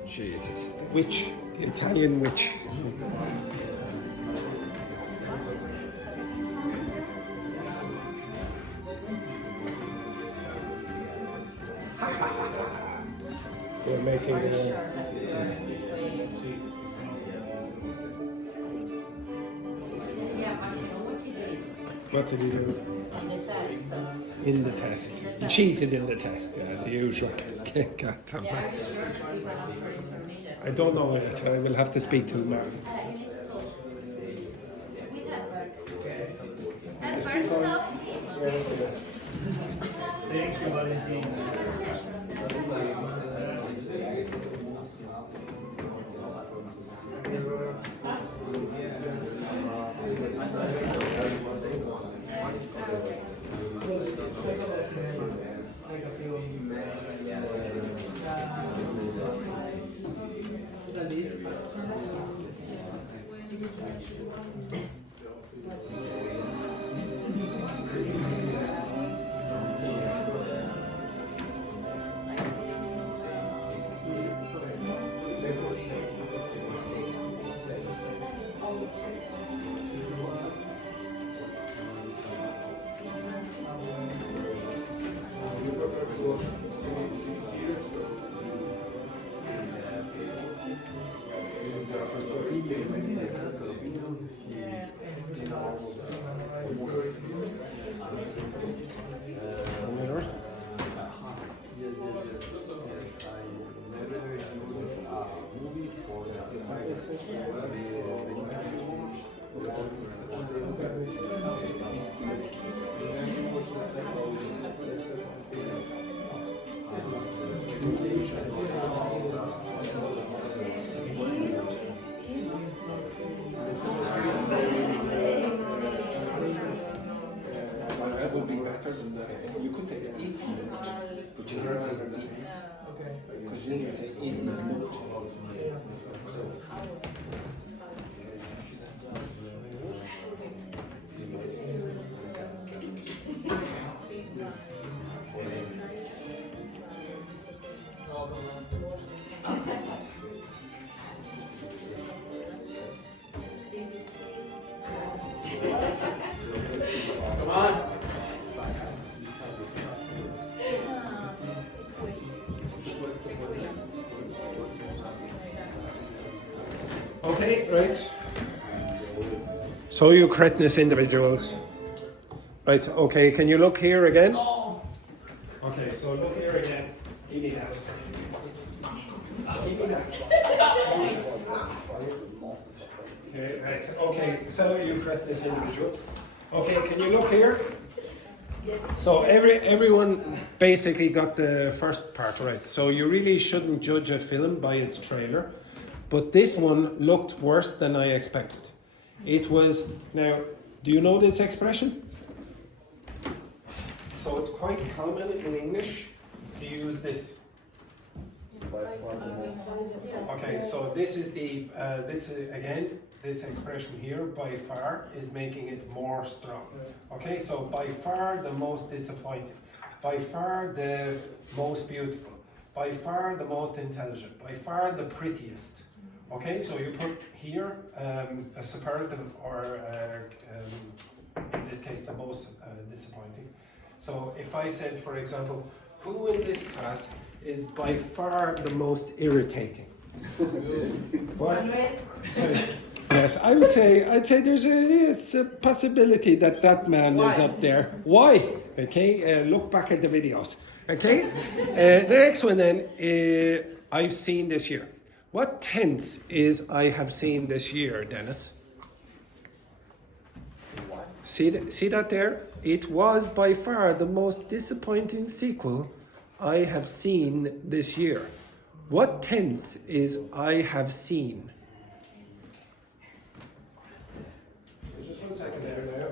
Jesus, the witch, the Italian witch. We're making what did he do? In the test. He cheated in the test, yeah, the usual. God, I don't know it. I will have to speak to him. Yes, keep going. Yes, yes. Thank you, Valentin. That would be better than you could say eat looked, but you can't say eats. Because then you say it is looked. Come on. Okay, right. So you cretinous individuals. Right, okay, can you look here again? Okay, so look here again. Give me that. Give me that. Okay, right. Okay, so you cretinous individuals. Okay, can you look here? So everyone basically got the first part right. So you really shouldn't judge a film by its trailer. But this one looked worse than I expected. It was, now, do you know this expression? So it's quite common in English to use this. Okay, so this is the, this expression here, by far, is making it more strong. Okay, so by far the most disappointing, by far the most beautiful, by far the most intelligent, by far the prettiest. Okay, so you put here a superlative, or in this case the most disappointing. So if I said, for example, who in this class is by far the most irritating? What? Manuel. Yes, I'd say it's a possibility that that man is up there. Why? Okay, look back at the videos. Okay, the next one then, I've seen this year. What tense is I have seen this year, Dennis? See that there? It was by far the most disappointing sequel I have seen this year. What tense is I have seen? Just 1 second there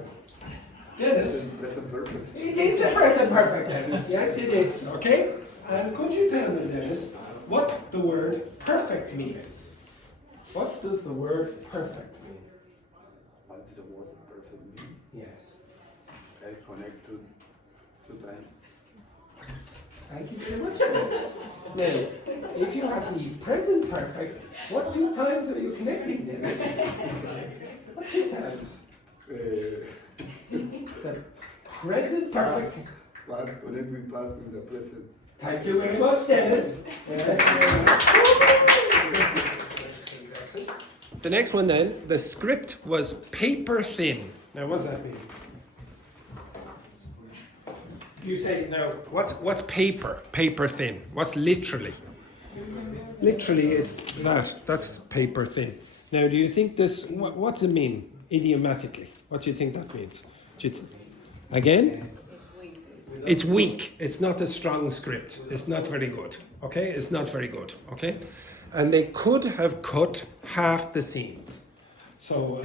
now. Dennis? Present perfect. It is the present perfect tense. Yes, it is. Okay? And could you tell me, Dennis, what the word perfect means? What does the word perfect mean? What is the word perfect mean? Yes. I connect to two times. Thank you very much, Dennis. Now, if you have the present perfect, what two times are you connecting, Dennis? What two times? The present perfect. Past, connect with past with the present. Thank you very much, Dennis. The next one then, the script was paper thin. Now, what does that mean? You say, now, what's paper? Paper thin. What's literally? Literally is that. That's paper thin. Now, do you think this, what's it mean idiomatically? What do you think that means? Again? It's weak. It's not a strong script. It's not very good. Okay? It's not very good. Okay? And they could have cut half the scenes. So,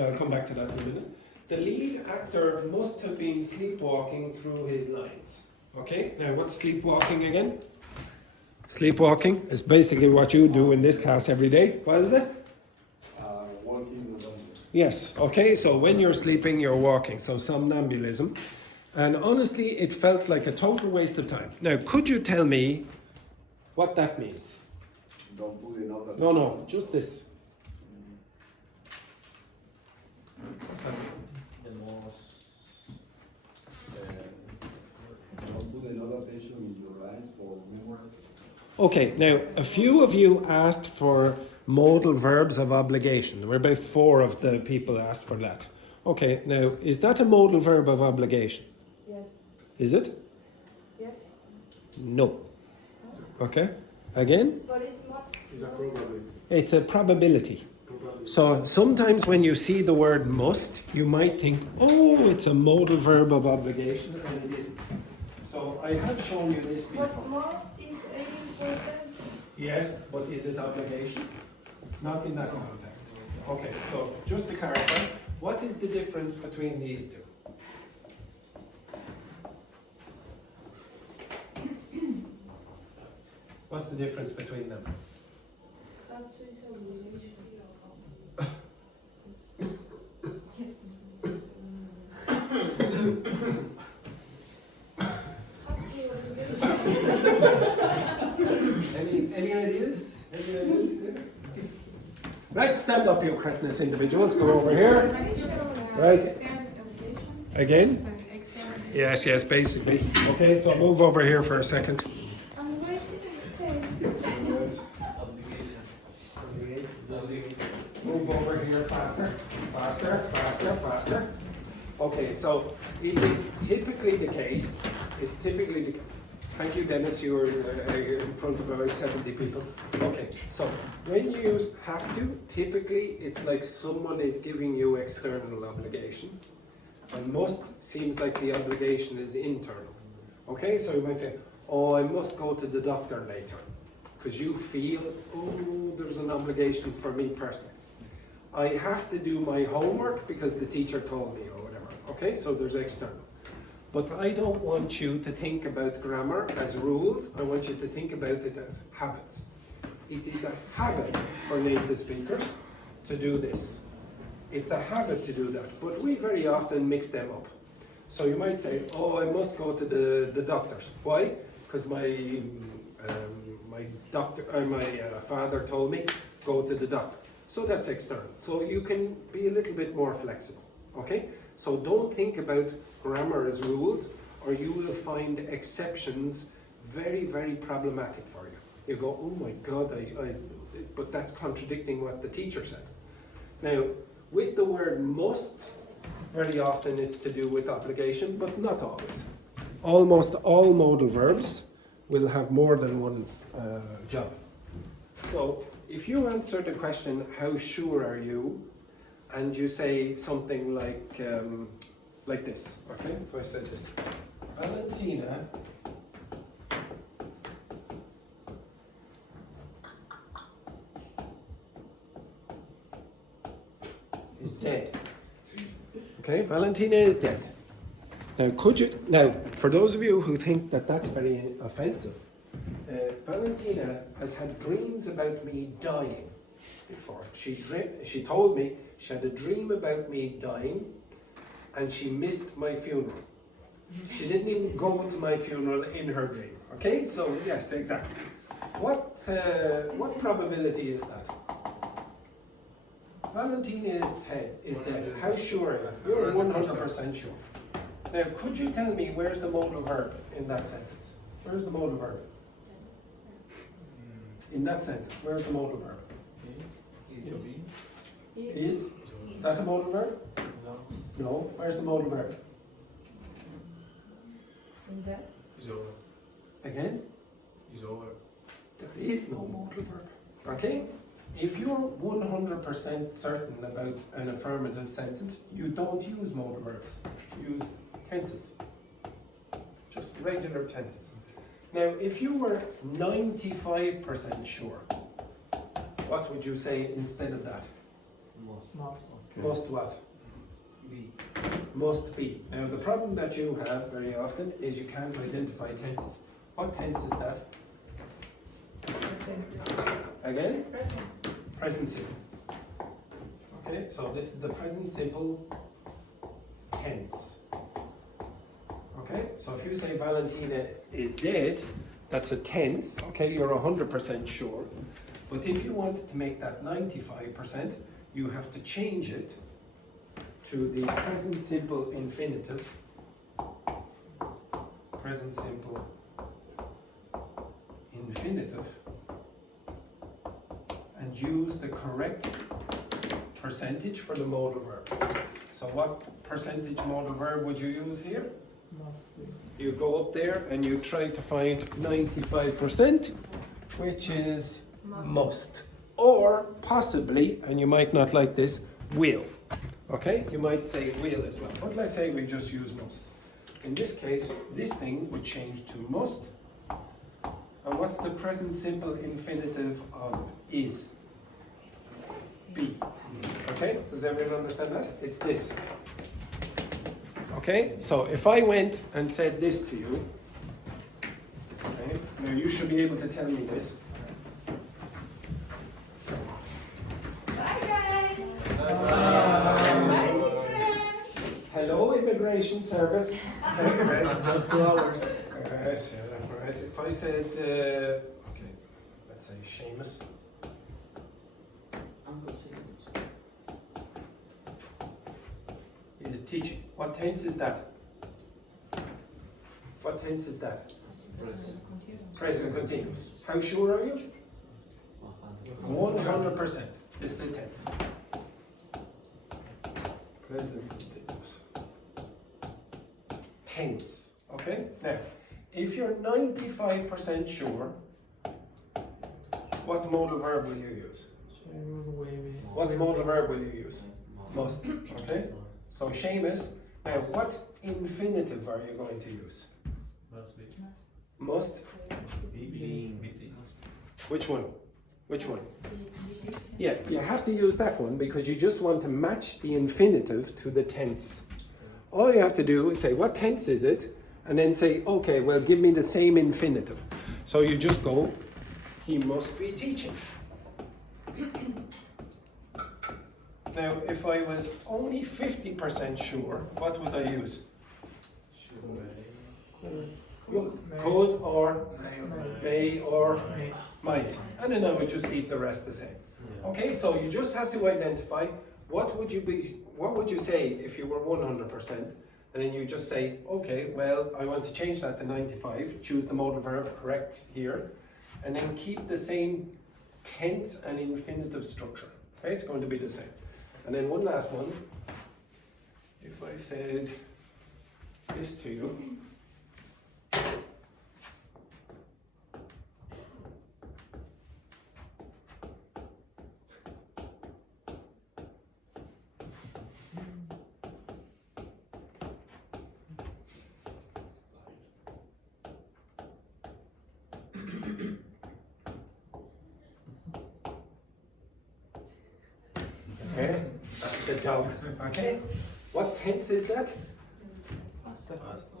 I'll come back to that in a minute. The lead actor must have been sleepwalking through his lines. Okay? Now, what's sleepwalking again? Sleepwalking is basically what you do in this class every day. What is it? Walking alone. Yes. Okay, so when you're sleeping, you're walking. So somnambulism. And honestly, it felt like a total waste of time. Now, could you tell me what that means? Don't put another. No, just this. What's that mean? Don't put another attention in your lines for memorise. Okay, now a few of you asked for modal verbs of obligation. There were about 4 of the people asked for that. Okay, now is that a modal verb of obligation? Yes. Is it? Yes. No. Okay, again? But it's not. It's a probably. It's a probability. So sometimes when you see the word must, you might think, oh, it's a modal verb of obligation, and it isn't. So I have shown you this before. But most is 80%. Yes, but is it obligation? Not in that context. Okay, so just to clarify, what is the difference between these two? What's the difference between them? Up to is obligation. Any ideas? Any ideas there? Right, stand up, you cretinous individuals. Go over here. Right. Again? Yes, basically. Okay, so move over here for a second. And what did I say? Move over here faster. Okay, so it is typically the case. Thank you, Dennis. You were in front of about 70 people. Okay, so when you use have to, typically it's like someone is giving you external obligation, and must seems like the obligation is internal. Okay, so you might say, oh, I must go to the doctor later, because you feel, oh, there's an obligation for me personally. I have to do my homework because the teacher told me or whatever. Okay, so there's external. But I don't want you to think about grammar as rules. I want you to think about it as habits. It is a habit for native speakers to do this. It's a habit to do that, but we very often mix them up. So you might say, oh, I must go to the doctors. Why? Because my father told me, go to the doctor. So that's external. So you can be a little bit more flexible, okay? So don't think about grammar as rules, or you will find exceptions very, very problematic for you. You go, oh my God, but that's contradicting what the teacher said. Now, with the word must, very often it's to do with obligation, but not always. Almost all modal verbs will have more than one job. So if you answer the question, how sure are you? And you say something like this, okay? If I said this, Valentina is dead. Okay, Valentina is dead. Now, for those of you who think that that's very offensive, Valentina has had dreams about me dying before. She told me she had a dream about me dying and she missed my funeral. She didn't even go to my funeral in her dream. Okay, so yes, exactly. What probability is that? Valentina is dead. How sure are you? You're 100% sure. Now, could you tell me where's the modal verb in that sentence? Where's the modal verb? In that sentence, where's the modal verb? Is that a modal verb? No. Where's the modal verb? Is over. Again? Is over. There is no modal verb. Okay? If you're 100% certain about an affirmative sentence, you don't use modal verbs. You use tenses. Just regular tenses. Now, if you were 95% sure, what would you say instead of that? Must what? Be. Must be. Now, the problem that you have very often is you can't identify tenses. What tense is that? Again? Present simple. Okay, so this is the present simple tense. Okay, so if you say Valentina is dead, that's a tense. Okay, you're 100% sure. But if you want to make that 95%, you have to change it to the present simple infinitive. Present simple infinitive. And use the correct percentage for the modal verb. So what percentage modal verb would you use here? You go up there and you try to find 95%, which is must. Or possibly, and you might not like this, will. Okay, you might say will as well. But let's say we just use must. In this case, this thing would change to must. And what's the present simple infinitive of is? Be. Okay, does everyone understand that? It's this. Okay, so if I went and said this to you, okay, now you should be able to tell me this. Bye, guys. Bye. Bye, teacher. Hello, immigration service. Just 2 hours. Yes, yeah, right. If I said, okay, let's say Seamus. He is teaching. What tense is that? What tense is that? Present continuous. How sure are you? 100%. This is the tense. Present continuous. Tense. Okay? Now, if you're 95% sure, what modal verb will you use? What modal verb will you use? Must. Okay? So, Seamus, now what infinitive are you going to use? Must? Which one? Which one? Yeah, you have to use that one because you just want to match the infinitive to the tense. All you have to do is say, what tense is it? And then say, okay, well, give me the same infinitive. So you just go, he must be teaching. Now, if I was only 50% sure, what would I use? Could or may or might. And then I would just leave the rest the same. Okay, so you just have to identify what would you say if you were 100%, and then you just say, okay, well, I want to change that to 95, choose the modal verb correct here, and then keep the same tense and infinitive structure. Okay, it's going to be the same. And then one last one. If I said this to you, okay, that's the dog. Okay, What tense is that?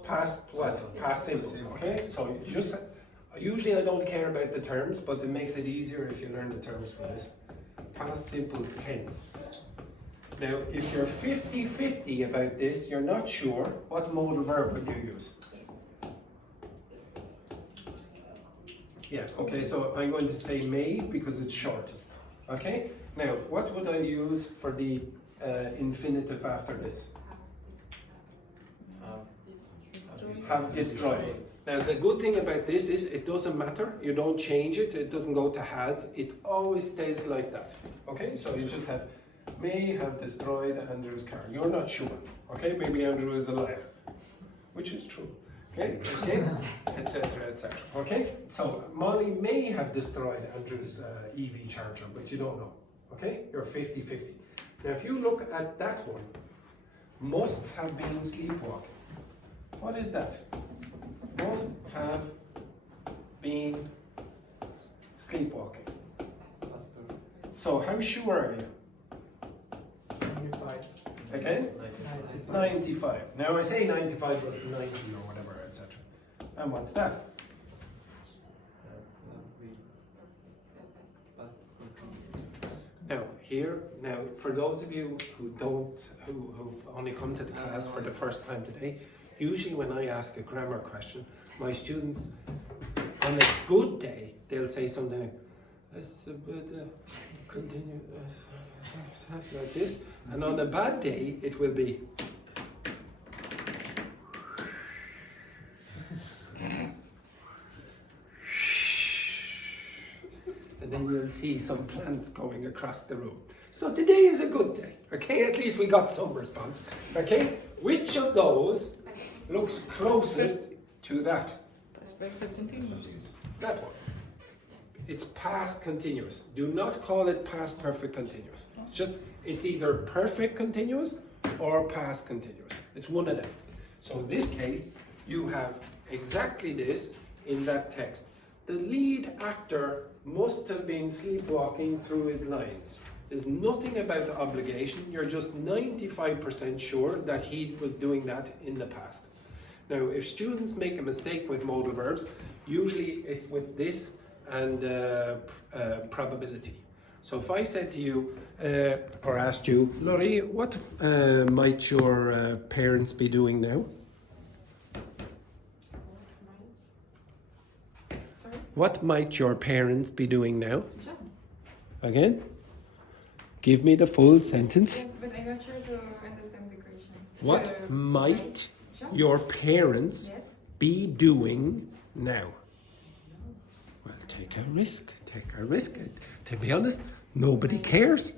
Past what? Past simple. Okay, so you just usually I don't care about the terms, but it makes it easier if you learn the terms for this. Past simple tense. Now, if you're 50-50 about this, you're not sure, what modal verb would you use? Yeah, okay, so I'm going to say may because it's shortest. Okay, now what would I use for the infinitive after this? Have destroyed. Now the good thing about this is it doesn't matter, you don't change it, it doesn't go to has, it always stays like that. Okay, so you just have may have destroyed Andrew's car. You're not sure. Okay, maybe Andrew is a liar, which is true. Okay, etc., etc. Okay, so Molly may have destroyed Andrew's EV charger, but you don't know. Okay, you're 50-50. Now, if you look at that one, must have been sleepwalking. What is that? Must have been sleepwalking. So, how sure are you? 95. Again? 95. Now I say 95 plus 90 or whatever, etc. And what's that? Now here, for those of you who've only come to the class for the first time today, usually when I ask a grammar question, my students, on a good day, they'll say something like, continue, like this, and on a bad day, it will be. And then you'll see some plants going across the room. So today is a good day, okay? At least we got some response, okay? Which of those looks closest to that? That one. It's past continuous. Do not call it past perfect continuous. It's either perfect continuous or past continuous. It's one of them. So in this case, you have exactly this in that text. The lead actor must have been sleepwalking through his lines. There's nothing about the obligation. You're just 95% sure that he was doing that in the past. Now, if students make a mistake with modal verbs, usually it's with this and probability. So if I said to you, or asked you, Laurie, what might your parents be doing now? What might your parents be doing now? Job. Again? Give me the full sentence. Yes, but I'm not sure to understand the question. What might job? your parents Yes. be doing now? Well, take a risk. Take a risk. To be honest, nobody cares.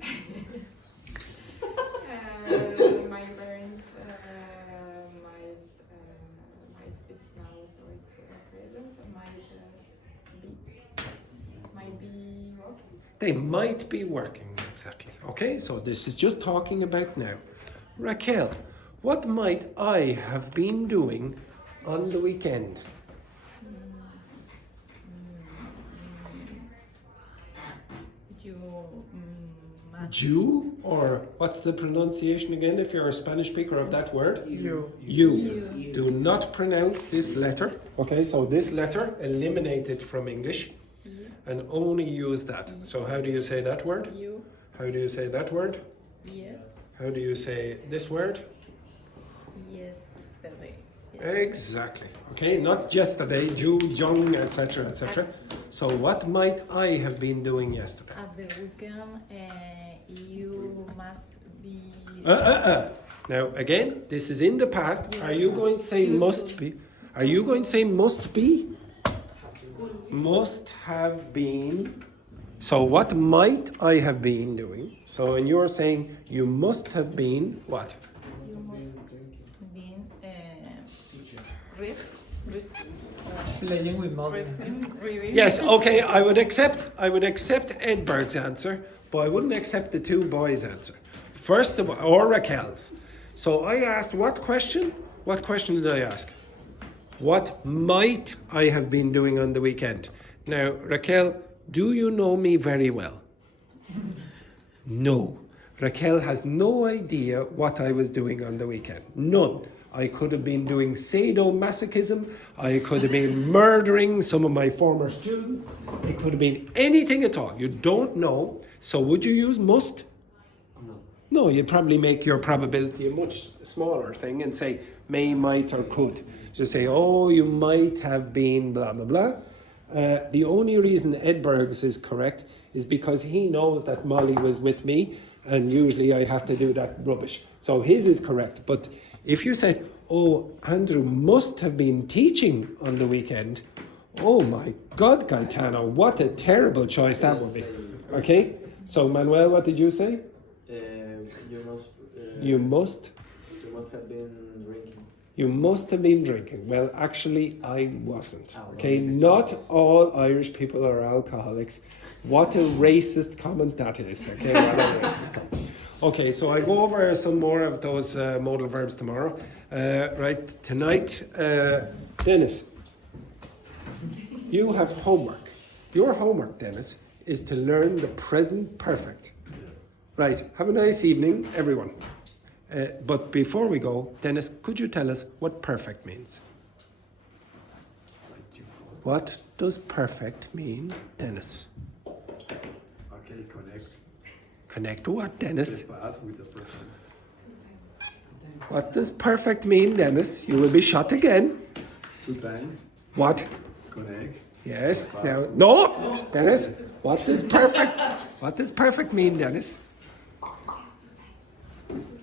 My parents might it's now, so it's present. So might be working. They might be working, exactly. Okay, so this is just talking about now. Raquel, what might I have been doing on the weekend? You, or what's the pronunciation again if you're a Spanish speaker of that word? You. Do not pronounce this letter. Okay, so this letter eliminated from English and only use that. So how do you say that word? You. How do you say that word? Yes. How do you say this word? Yesterday. Exactly. Okay, not yesterday, Jew, young, etc., etc. So what might I have been doing yesterday? At the weekend, you must be. Now again, this is in the past. Are you going to say must be? Are you going to say must be? Must have been. So what might I have been doing? So and you're saying you must have been what? You must be Playing with mom. reading. Yes, okay, I would accept Edberg's answer, but I wouldn't accept the two boys' answer. First of all, or Raquel's. So I asked what question? What question did I ask? What might I have been doing on the weekend? Now, Raquel, do you know me very well? No. Raquel has no idea what I was doing on the weekend. None. I could have been doing sadomasochism. I could have been murdering some of my former students. It could have been anything at all. You don't know. So would you use must? No. No, you'd probably make your probability a much smaller thing and say may, might, or could. Just say, oh, you might have been blah, blah, blah. The only reason Edberg's is correct is because he knows that Molly was with me, and usually I have to do that rubbish. So his is correct. But if you said, oh, Andrew must have been teaching on the weekend, oh my God, Gaetano, what a terrible choice that would be. Okay? So Manuel, what did you say? You must have been drinking. You must have been drinking. Well, actually, I wasn't. Okay, not all Irish people are alcoholics. What a racist comment that is. Okay, what a racist comment. Okay, so I go over some more of those modal verbs tomorrow. Right, tonight, Dennis, you have homework. Your homework, Dennis, is to learn the present perfect. Right, have a nice evening, everyone. But before we go, Dennis, could you tell us what perfect means? What does perfect mean, Dennis? Okay, connect Connect to what, Dennis? the past with the present. What does perfect mean, Dennis? You will be shot again. 2 times. What? Connect. Yes. Now, no, Dennis. What does perfect mean, Dennis?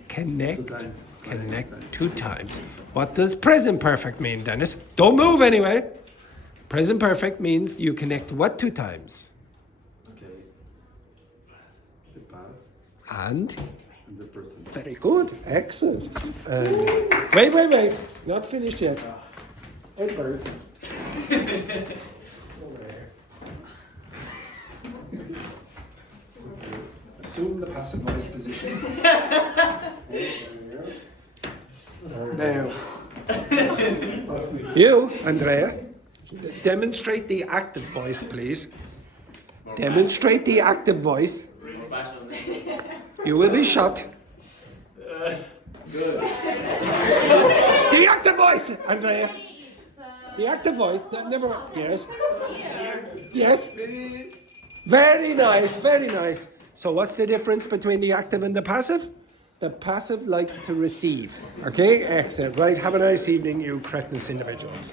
Connect. 2 times. Connect 2 times. What does present perfect mean, Dennis? Don't move anyway. Present perfect means you connect what 2 times? Okay. The past And? and the present. Very good. Excellent. Wait. Not finished yet. Edward. Assume the passive voice position. Now, you, Andrea, demonstrate the active voice, please. Demonstrate the active voice. You will be shot. Good. The active voice, Andrea. The active voice. Never. Yes. Yes. Very nice. Very nice. So what's the difference between the active and the passive? The passive likes to receive. Okay, excellent. Right, have a nice evening, you cretinous individuals.